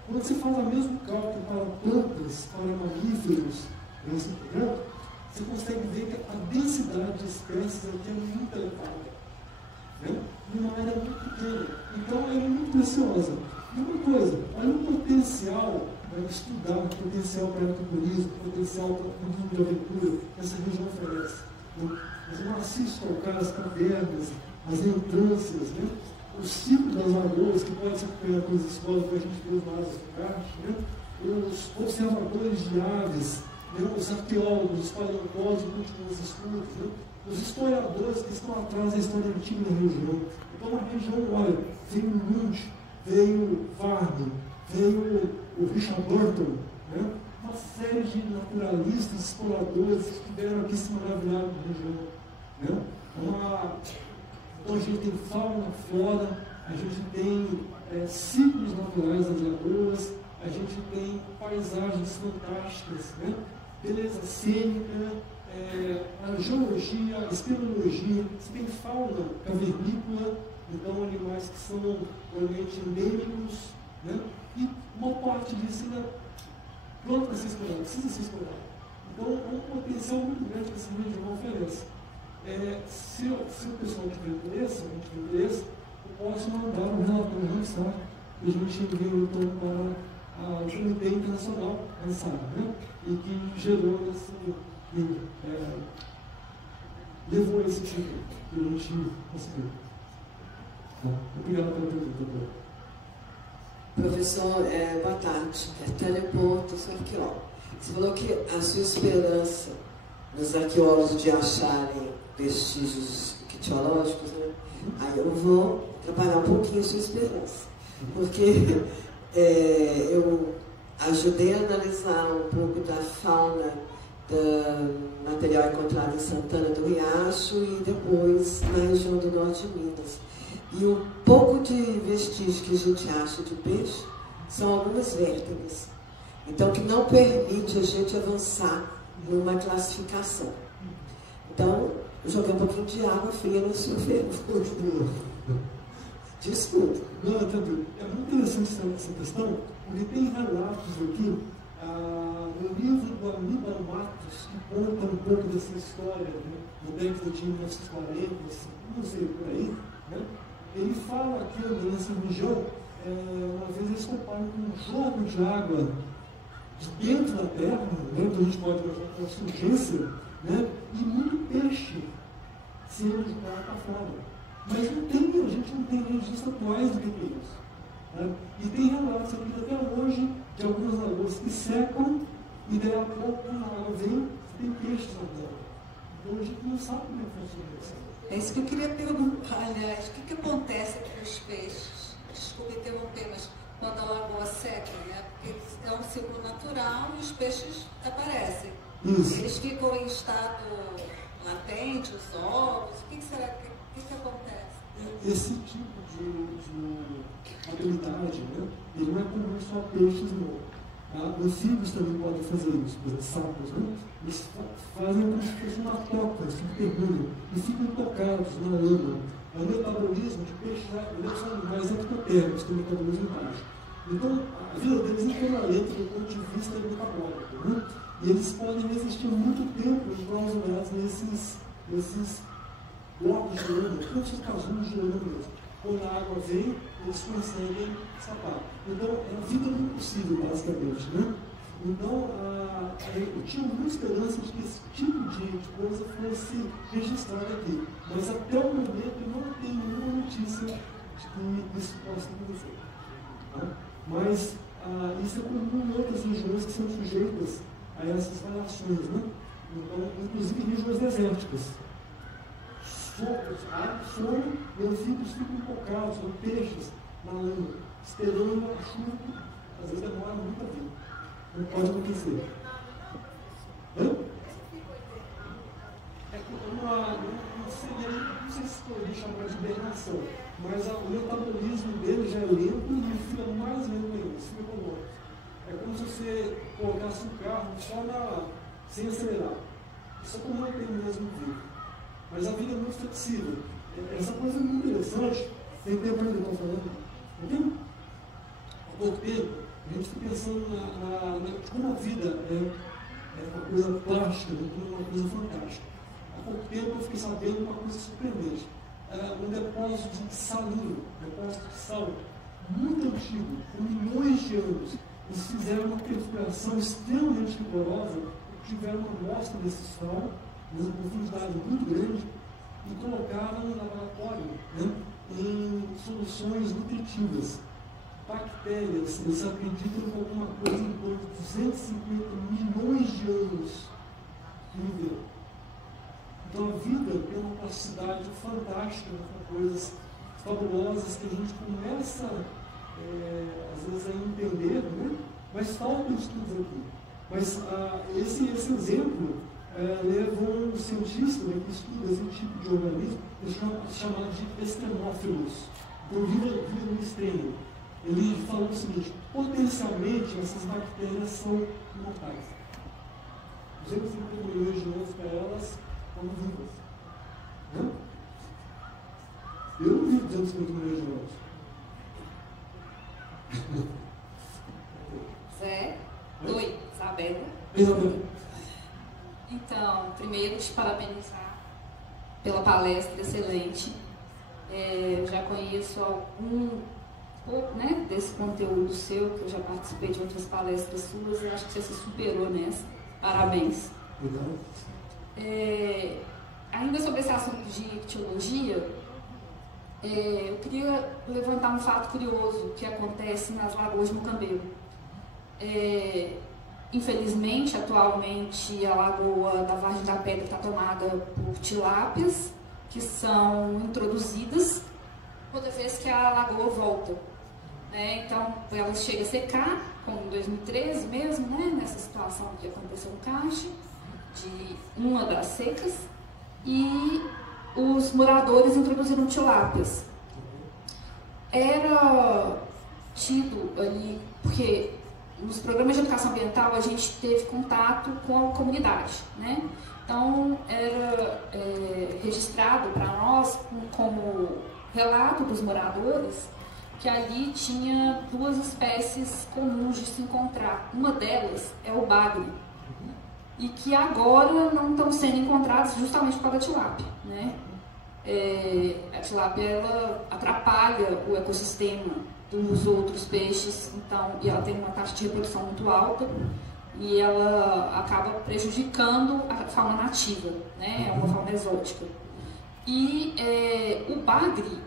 Quando você faz o mesmo cálculo para plantas, para mamíferos, você consegue ver que a densidade de espécies aqui é muito elevada, né? Numa área muito pequena. Então, ela é muito preciosa. E uma coisa, olha o potencial para estudar, o potencial para o ecoturismo, o potencial para o turismo de aventura que essa região oferece. Né? Os maciços calcários, as cavernas, as entrâncias, né? O ciclo das lagoas, que pode ser acompanhado pelas escolas que a gente vê nas áreas do kart, né? Os observadores de aves, né? Os arqueólogos, os paleontólogos, os últimos estudos, né? Os historiadores que estão atrás da história antiga da região. Então, a região, olha, veio o Lund, veio o Varney, veio o Richard Burton, né? Uma série de naturalistas, exploradores que estiveram aqui se maravilhando na região. Né? Então, a gente tem fauna, flora, a gente tem ciclos naturais das lagoas, a gente tem paisagens fantásticas, né? Beleza cênica, a geologia, a espeleologia, você tem fauna cavernícola, então animais que são realmente endêmicos, né? E uma parte disso ainda pronta a ser explorada, precisa ser explorada. Então, é um potencial muito grande que essa região oferece. Se o pessoal tiver interesse, eu posso mandar um relatório avançado que a gente enviou então para o Comitê Internacional ANSAR, né? E que gerou esse levou a esse tipo que a gente conseguiu. Obrigado pela pergunta. Professor, boa tarde. Teleporto, sou arqueólogo. Você falou que a sua esperança nos arqueólogos de acharem vestígios ictiológicos, né? Aí eu vou trabalhar um pouquinho a sua esperança. Porque eu ajudei a analisar um pouco da fauna do material encontrado em Santana do Riacho e depois na região do norte de Minas. E um pouco de vestígio que a gente acha de peixe são algumas vértebras. Então, que não permite a gente avançar numa classificação. Então, eu joguei um pouquinho de água fria no seu fervo. Desculpa. Não, entendeu? É muito interessante essa questão, porque tem relatos aqui no livro do Aníbal Matos, que conta um pouco dessa história, né? No década de 1940, não sei, por aí, né? Ele fala que nessa região, uma vez eles comparam com um jogo de água de dentro da terra, né? Então a gente pode imaginar com surgência, né? E muito peixe sendo jogado para fora. Mas a gente não tem registro atuais do que é isso. Né? E tem relatos aqui até hoje de algumas lagoas que secam e daí a pouco quando a água vem, tem peixes na terra. Então a gente não sabe como é que funciona isso. É isso que eu queria perguntar, aliás, o que acontece com os peixes? Desculpe interromper, mas quando a lagoa seca, né? Porque é um ciclo natural e os peixes aparecem. Isso. Eles ficam em estado latente, os ovos, o que será que acontece? Esse tipo de habilidade, né? Ele não é comum só peixes, não. Anfíbios também podem fazer isso, por exemplo, sapos, né? Eles fazem como se fosse uma toca, se mergulham e ficam tocados na lama. O metabolismo de peixes, eles são mais ectotérmicos, tem metabolismo baixo. Então, a vida deles é equivalente do ponto de vista metabólico, né? E eles podem resistir muito tempo enclausurados nesses blocos de lama, como se casulos de lama mesmo. Quando a água vem, eles conseguem escapar. Então, é a vida do impossível, basicamente, né? Então, eu tinha muita esperança de que esse tipo de coisa fosse registrada aqui. Mas até o momento eu não tenho nenhuma notícia de que isso possa acontecer. Tá? Mas isso é comum em outras regiões que são sujeitas a essas variações, né? Então, inclusive em regiões desérticas. Foram e anfíbios ficam focados, são peixes na lama, esperando a chuva que às vezes demora muito a vir. Não pode acontecer. Não sei se poderia chamar de hibernação, mas o metabolismo dele já é lento e ele fica mais lento ainda, fica econômico. É como se você colocasse um carro só sem acelerar. Isso é como tem mesmo vida. Mas a vida é muito flexível. Essa coisa é muito interessante. Tem tempo ainda que eu estou falando? Entendeu? Há pouco tempo, a gente está pensando como a vida é uma coisa plástica, uma coisa fantástica. Há pouco tempo eu fiquei sabendo uma coisa surpreendente. Um depósito de salinho, depósito de sal, muito antigo, com milhões de anos. Eles fizeram uma perfuração extremamente rigorosa, tiveram uma amostra desse sal, uma profundidade muito grande, e colocaram no laboratório, né, em soluções nutritivas. Bactérias, eles acreditam que alguma coisa em torno de 250 milhões de anos que viveram. Então a vida tem uma plasticidade fantástica, com coisas fabulosas que a gente começa, às vezes, a entender, né? Mas faltam estudos aqui. Mas esse exemplo levou um cientista, né, que estuda esse tipo de organismo, chamado de extremófilos. Então, vida no extremo. ele falou o seguinte: potencialmente essas bactérias são mortais. 250 milhões de anos para elas como vivas. Né? Eu não vivo 250 milhões de anos. Zé, oi, Isabela. Isabela. Então, primeiro te parabenizar pela palestra excelente. Eu já conheço algum pouco, né, desse conteúdo seu, que eu já participei de outras palestras suas, e acho que você se superou nessa. Parabéns. Obrigado. Ainda sobre esse assunto de ictiologia, eu queria levantar um fato curioso que acontece nas lagoas de Mucambeiro. Infelizmente, atualmente, a lagoa da Vargem da Pedra está tomada por tilápias, que são introduzidas toda vez que a lagoa volta. Né? Então, ela chega a secar, como em 2013 mesmo, né? Nessa situação que aconteceu no Cache, de uma das secas, e os moradores introduziram tilápias. Era tido ali, porque nos programas de educação ambiental a gente teve contato com a comunidade, né? Então era registrado para nós como relato dos moradores que ali tinha duas espécies comuns de se encontrar. Uma delas é o bagre, e que agora não estão sendo encontrados justamente por causa da tilápia, né? A tilápia, ela atrapalha o ecossistema dos outros peixes, então, e ela tem uma taxa de reprodução muito alta, e ela acaba prejudicando a fauna nativa, né? É uma fauna exótica. E o bagre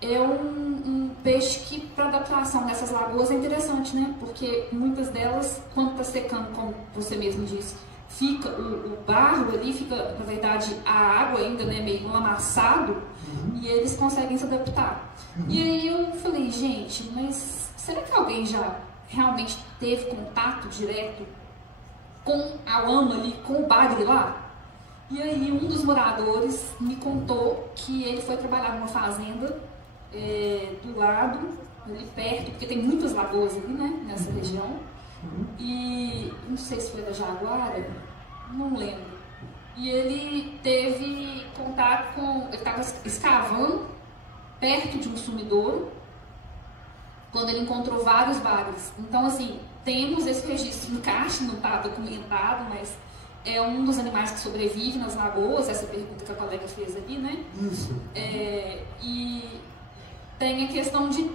é um peixe que, para adaptação nessas lagoas, é interessante, né? Porque muitas delas, quando está secando, como você mesmo disse, fica o barro ali, fica, na verdade, a água ainda, né, meio amassado, e eles conseguem se adaptar. E aí eu falei, gente, mas será que alguém já realmente teve contato direto com a lama ali, com o bagre lá? E aí um dos moradores me contou que ele foi trabalhar numa fazenda do lado, ali perto, porque tem muitas lagoas ali, né, nessa região. E não sei se foi da Jaguara, não lembro. E ele teve contato com... Ele estava escavando perto de um sumidouro quando ele encontrou vários bagres. Então, assim, temos esse registro no Cache, não está documentado, mas é um dos animais que sobrevive nas lagoas, essa pergunta que a colega fez ali, né? Isso. E tem a questão de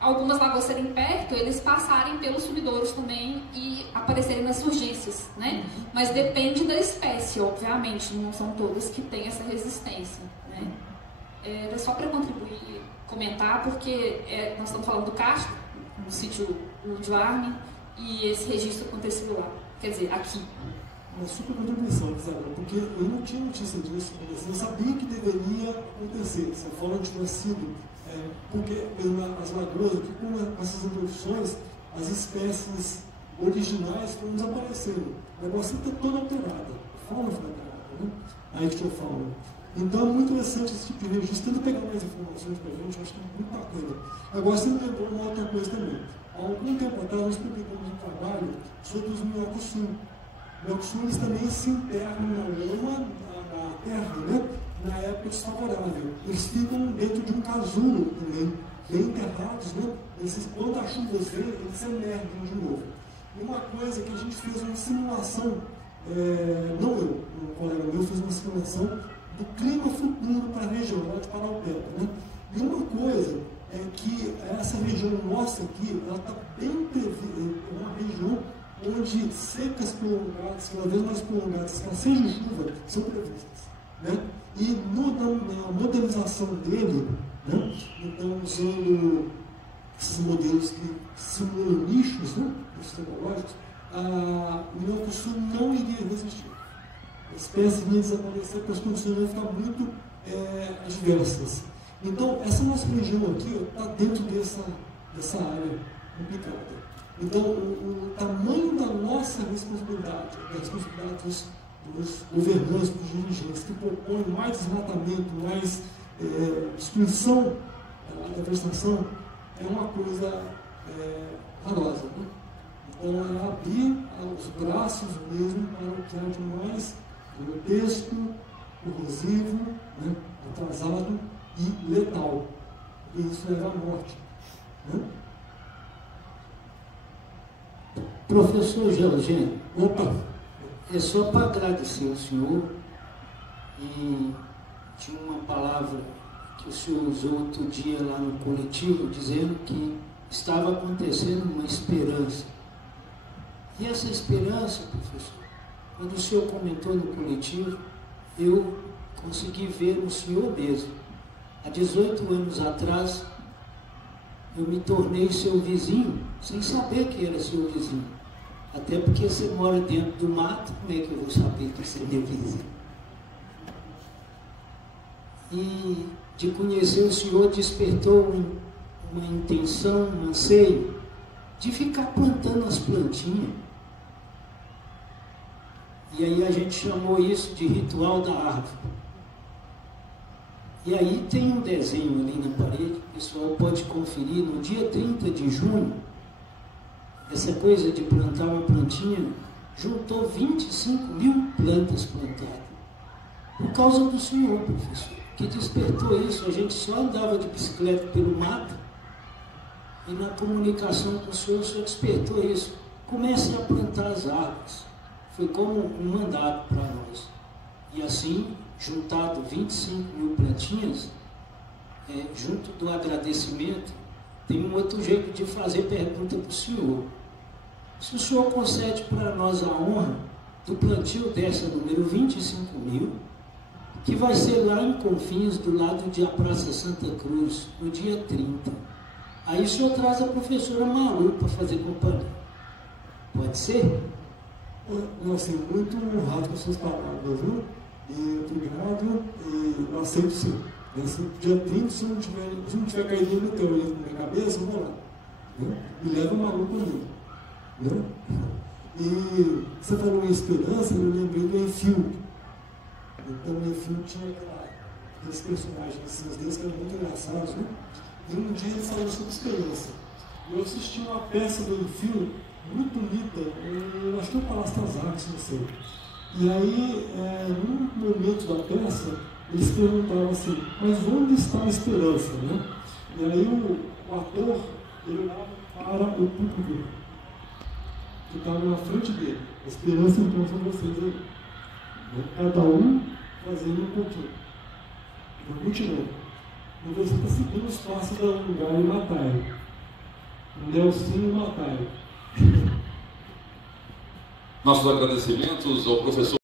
algumas lagoas serem perto, eles passarem pelos sumidouros também e aparecerem nas surgências, né? Mas depende da espécie, obviamente, não são todas que têm essa resistência, né? Era só para contribuir, comentar, porque nós estamos falando do Cache, no sítio do Armin, e esse registro aconteceu lá, quer dizer, aqui. Uma super contribuição, Isabel, porque eu não tinha notícia disso, eu sabia que deveria acontecer, se a forma tivesse sido, porque as lagoas, aqui com essas introduções, as espécies originais foram desaparecendo. O negócio está todo alterado, a fauna foi alterada, né? A ictiofauna. Então é muito interessante esse tipo de registro, tenta pegar mais informações para a gente, eu acho que é muito bacana. Agora, você me lembrou uma outra coisa também. Há algum tempo atrás, nós publicamos um trabalho sobre os minhocos-sul. Os eles também se internam na lama, na terra, né? Na época desfavorável. Eles ficam dentro de um casulo também, bem enterrados, né? Quando a chuva vem, eles emergem de novo. E uma coisa que a gente fez uma simulação, não eu, um colega meu fez uma simulação do clima futuro para a região, lá de Paraupeba, né? E uma coisa é que essa região nossa aqui, ela está bem prevista, é uma região onde secas prolongadas, cada vez mais prolongadas, escassez de chuva, são previstas, né? E na modelização dele, né, então usando esses modelos que simulam nichos, né, epistemológicos, o minhoco-sul não iria resistir. A espécie iria desaparecer porque as condições iam ficar muito adversas. Então, essa nossa região aqui está dentro dessa área complicada. Então, o tamanho da nossa responsabilidade, da responsabilidade dos governantes, dos dirigentes, que propõem mais desmatamento, mais destruição da vegetação, é uma coisa Rosa, né? Então é abrir os braços mesmo para o que há de mais grotesco, corrosivo, né? Atrasado e letal. Porque isso leva à morte. Né? Professor Georgênio, é só para agradecer ao senhor, e tinha uma palavra que o senhor usou outro dia lá no coletivo, dizendo que estava acontecendo uma esperança. E essa esperança, professor, quando o senhor comentou no coletivo, eu consegui ver no senhor mesmo. Há 18 anos atrás, eu me tornei seu vizinho, sem saber que era seu vizinho. Até porque você mora dentro do mato, como é que eu vou saber que você é meu vizinho? E de conhecer o senhor despertou uma intenção, um anseio de ficar plantando as plantinhas. E aí a gente chamou isso de ritual da árvore. E aí tem um desenho ali na parede, o pessoal pode conferir, no dia 30 de junho, essa coisa de plantar uma plantinha juntou 25 mil plantas plantadas. Por causa do senhor, professor, que despertou isso. A gente só andava de bicicleta pelo mato e na comunicação com o senhor despertou isso. Comece a plantar as árvores. Foi como um mandato para nós. E assim, juntado 25 mil plantinhas, junto do agradecimento, tem um outro jeito de fazer pergunta para o senhor. Se o senhor concede para nós a honra do plantio dessa número 25 mil, que vai ser lá em Confins, do lado de a Praça Santa Cruz, no dia 30. Aí o senhor traz a professora Malu para fazer companhia. Pode ser? Eu, assim, muito honrado com as suas palavras, viu? E obrigado, e eu aceito sim. Nesse dia 30, se não tiver caído no teu olho na minha cabeça, eu vou lá. Né? Me leva Malu comigo. Né? E você falou em esperança, eu lembrei do Enfield. Então o Enfield tinha aqueles personagens assim, deles que eram muito engraçados, né? E um dia ele falou sobre esperança. Eu assisti uma peça do Enfield muito bonita, eu acho que é o Palácio das Artes, não sei. E aí, num momento da peça, eles perguntavam assim, mas onde está a esperança? Né? E aí o ator, ele olhava para o público que estava na frente dele. A esperança então são vocês aí. Né? Cada um fazendo um pouquinho. Então, continuando. E você está seguindo os passos da lugar e Matai. Nelsinho Matai. Nossos agradecimentos ao professor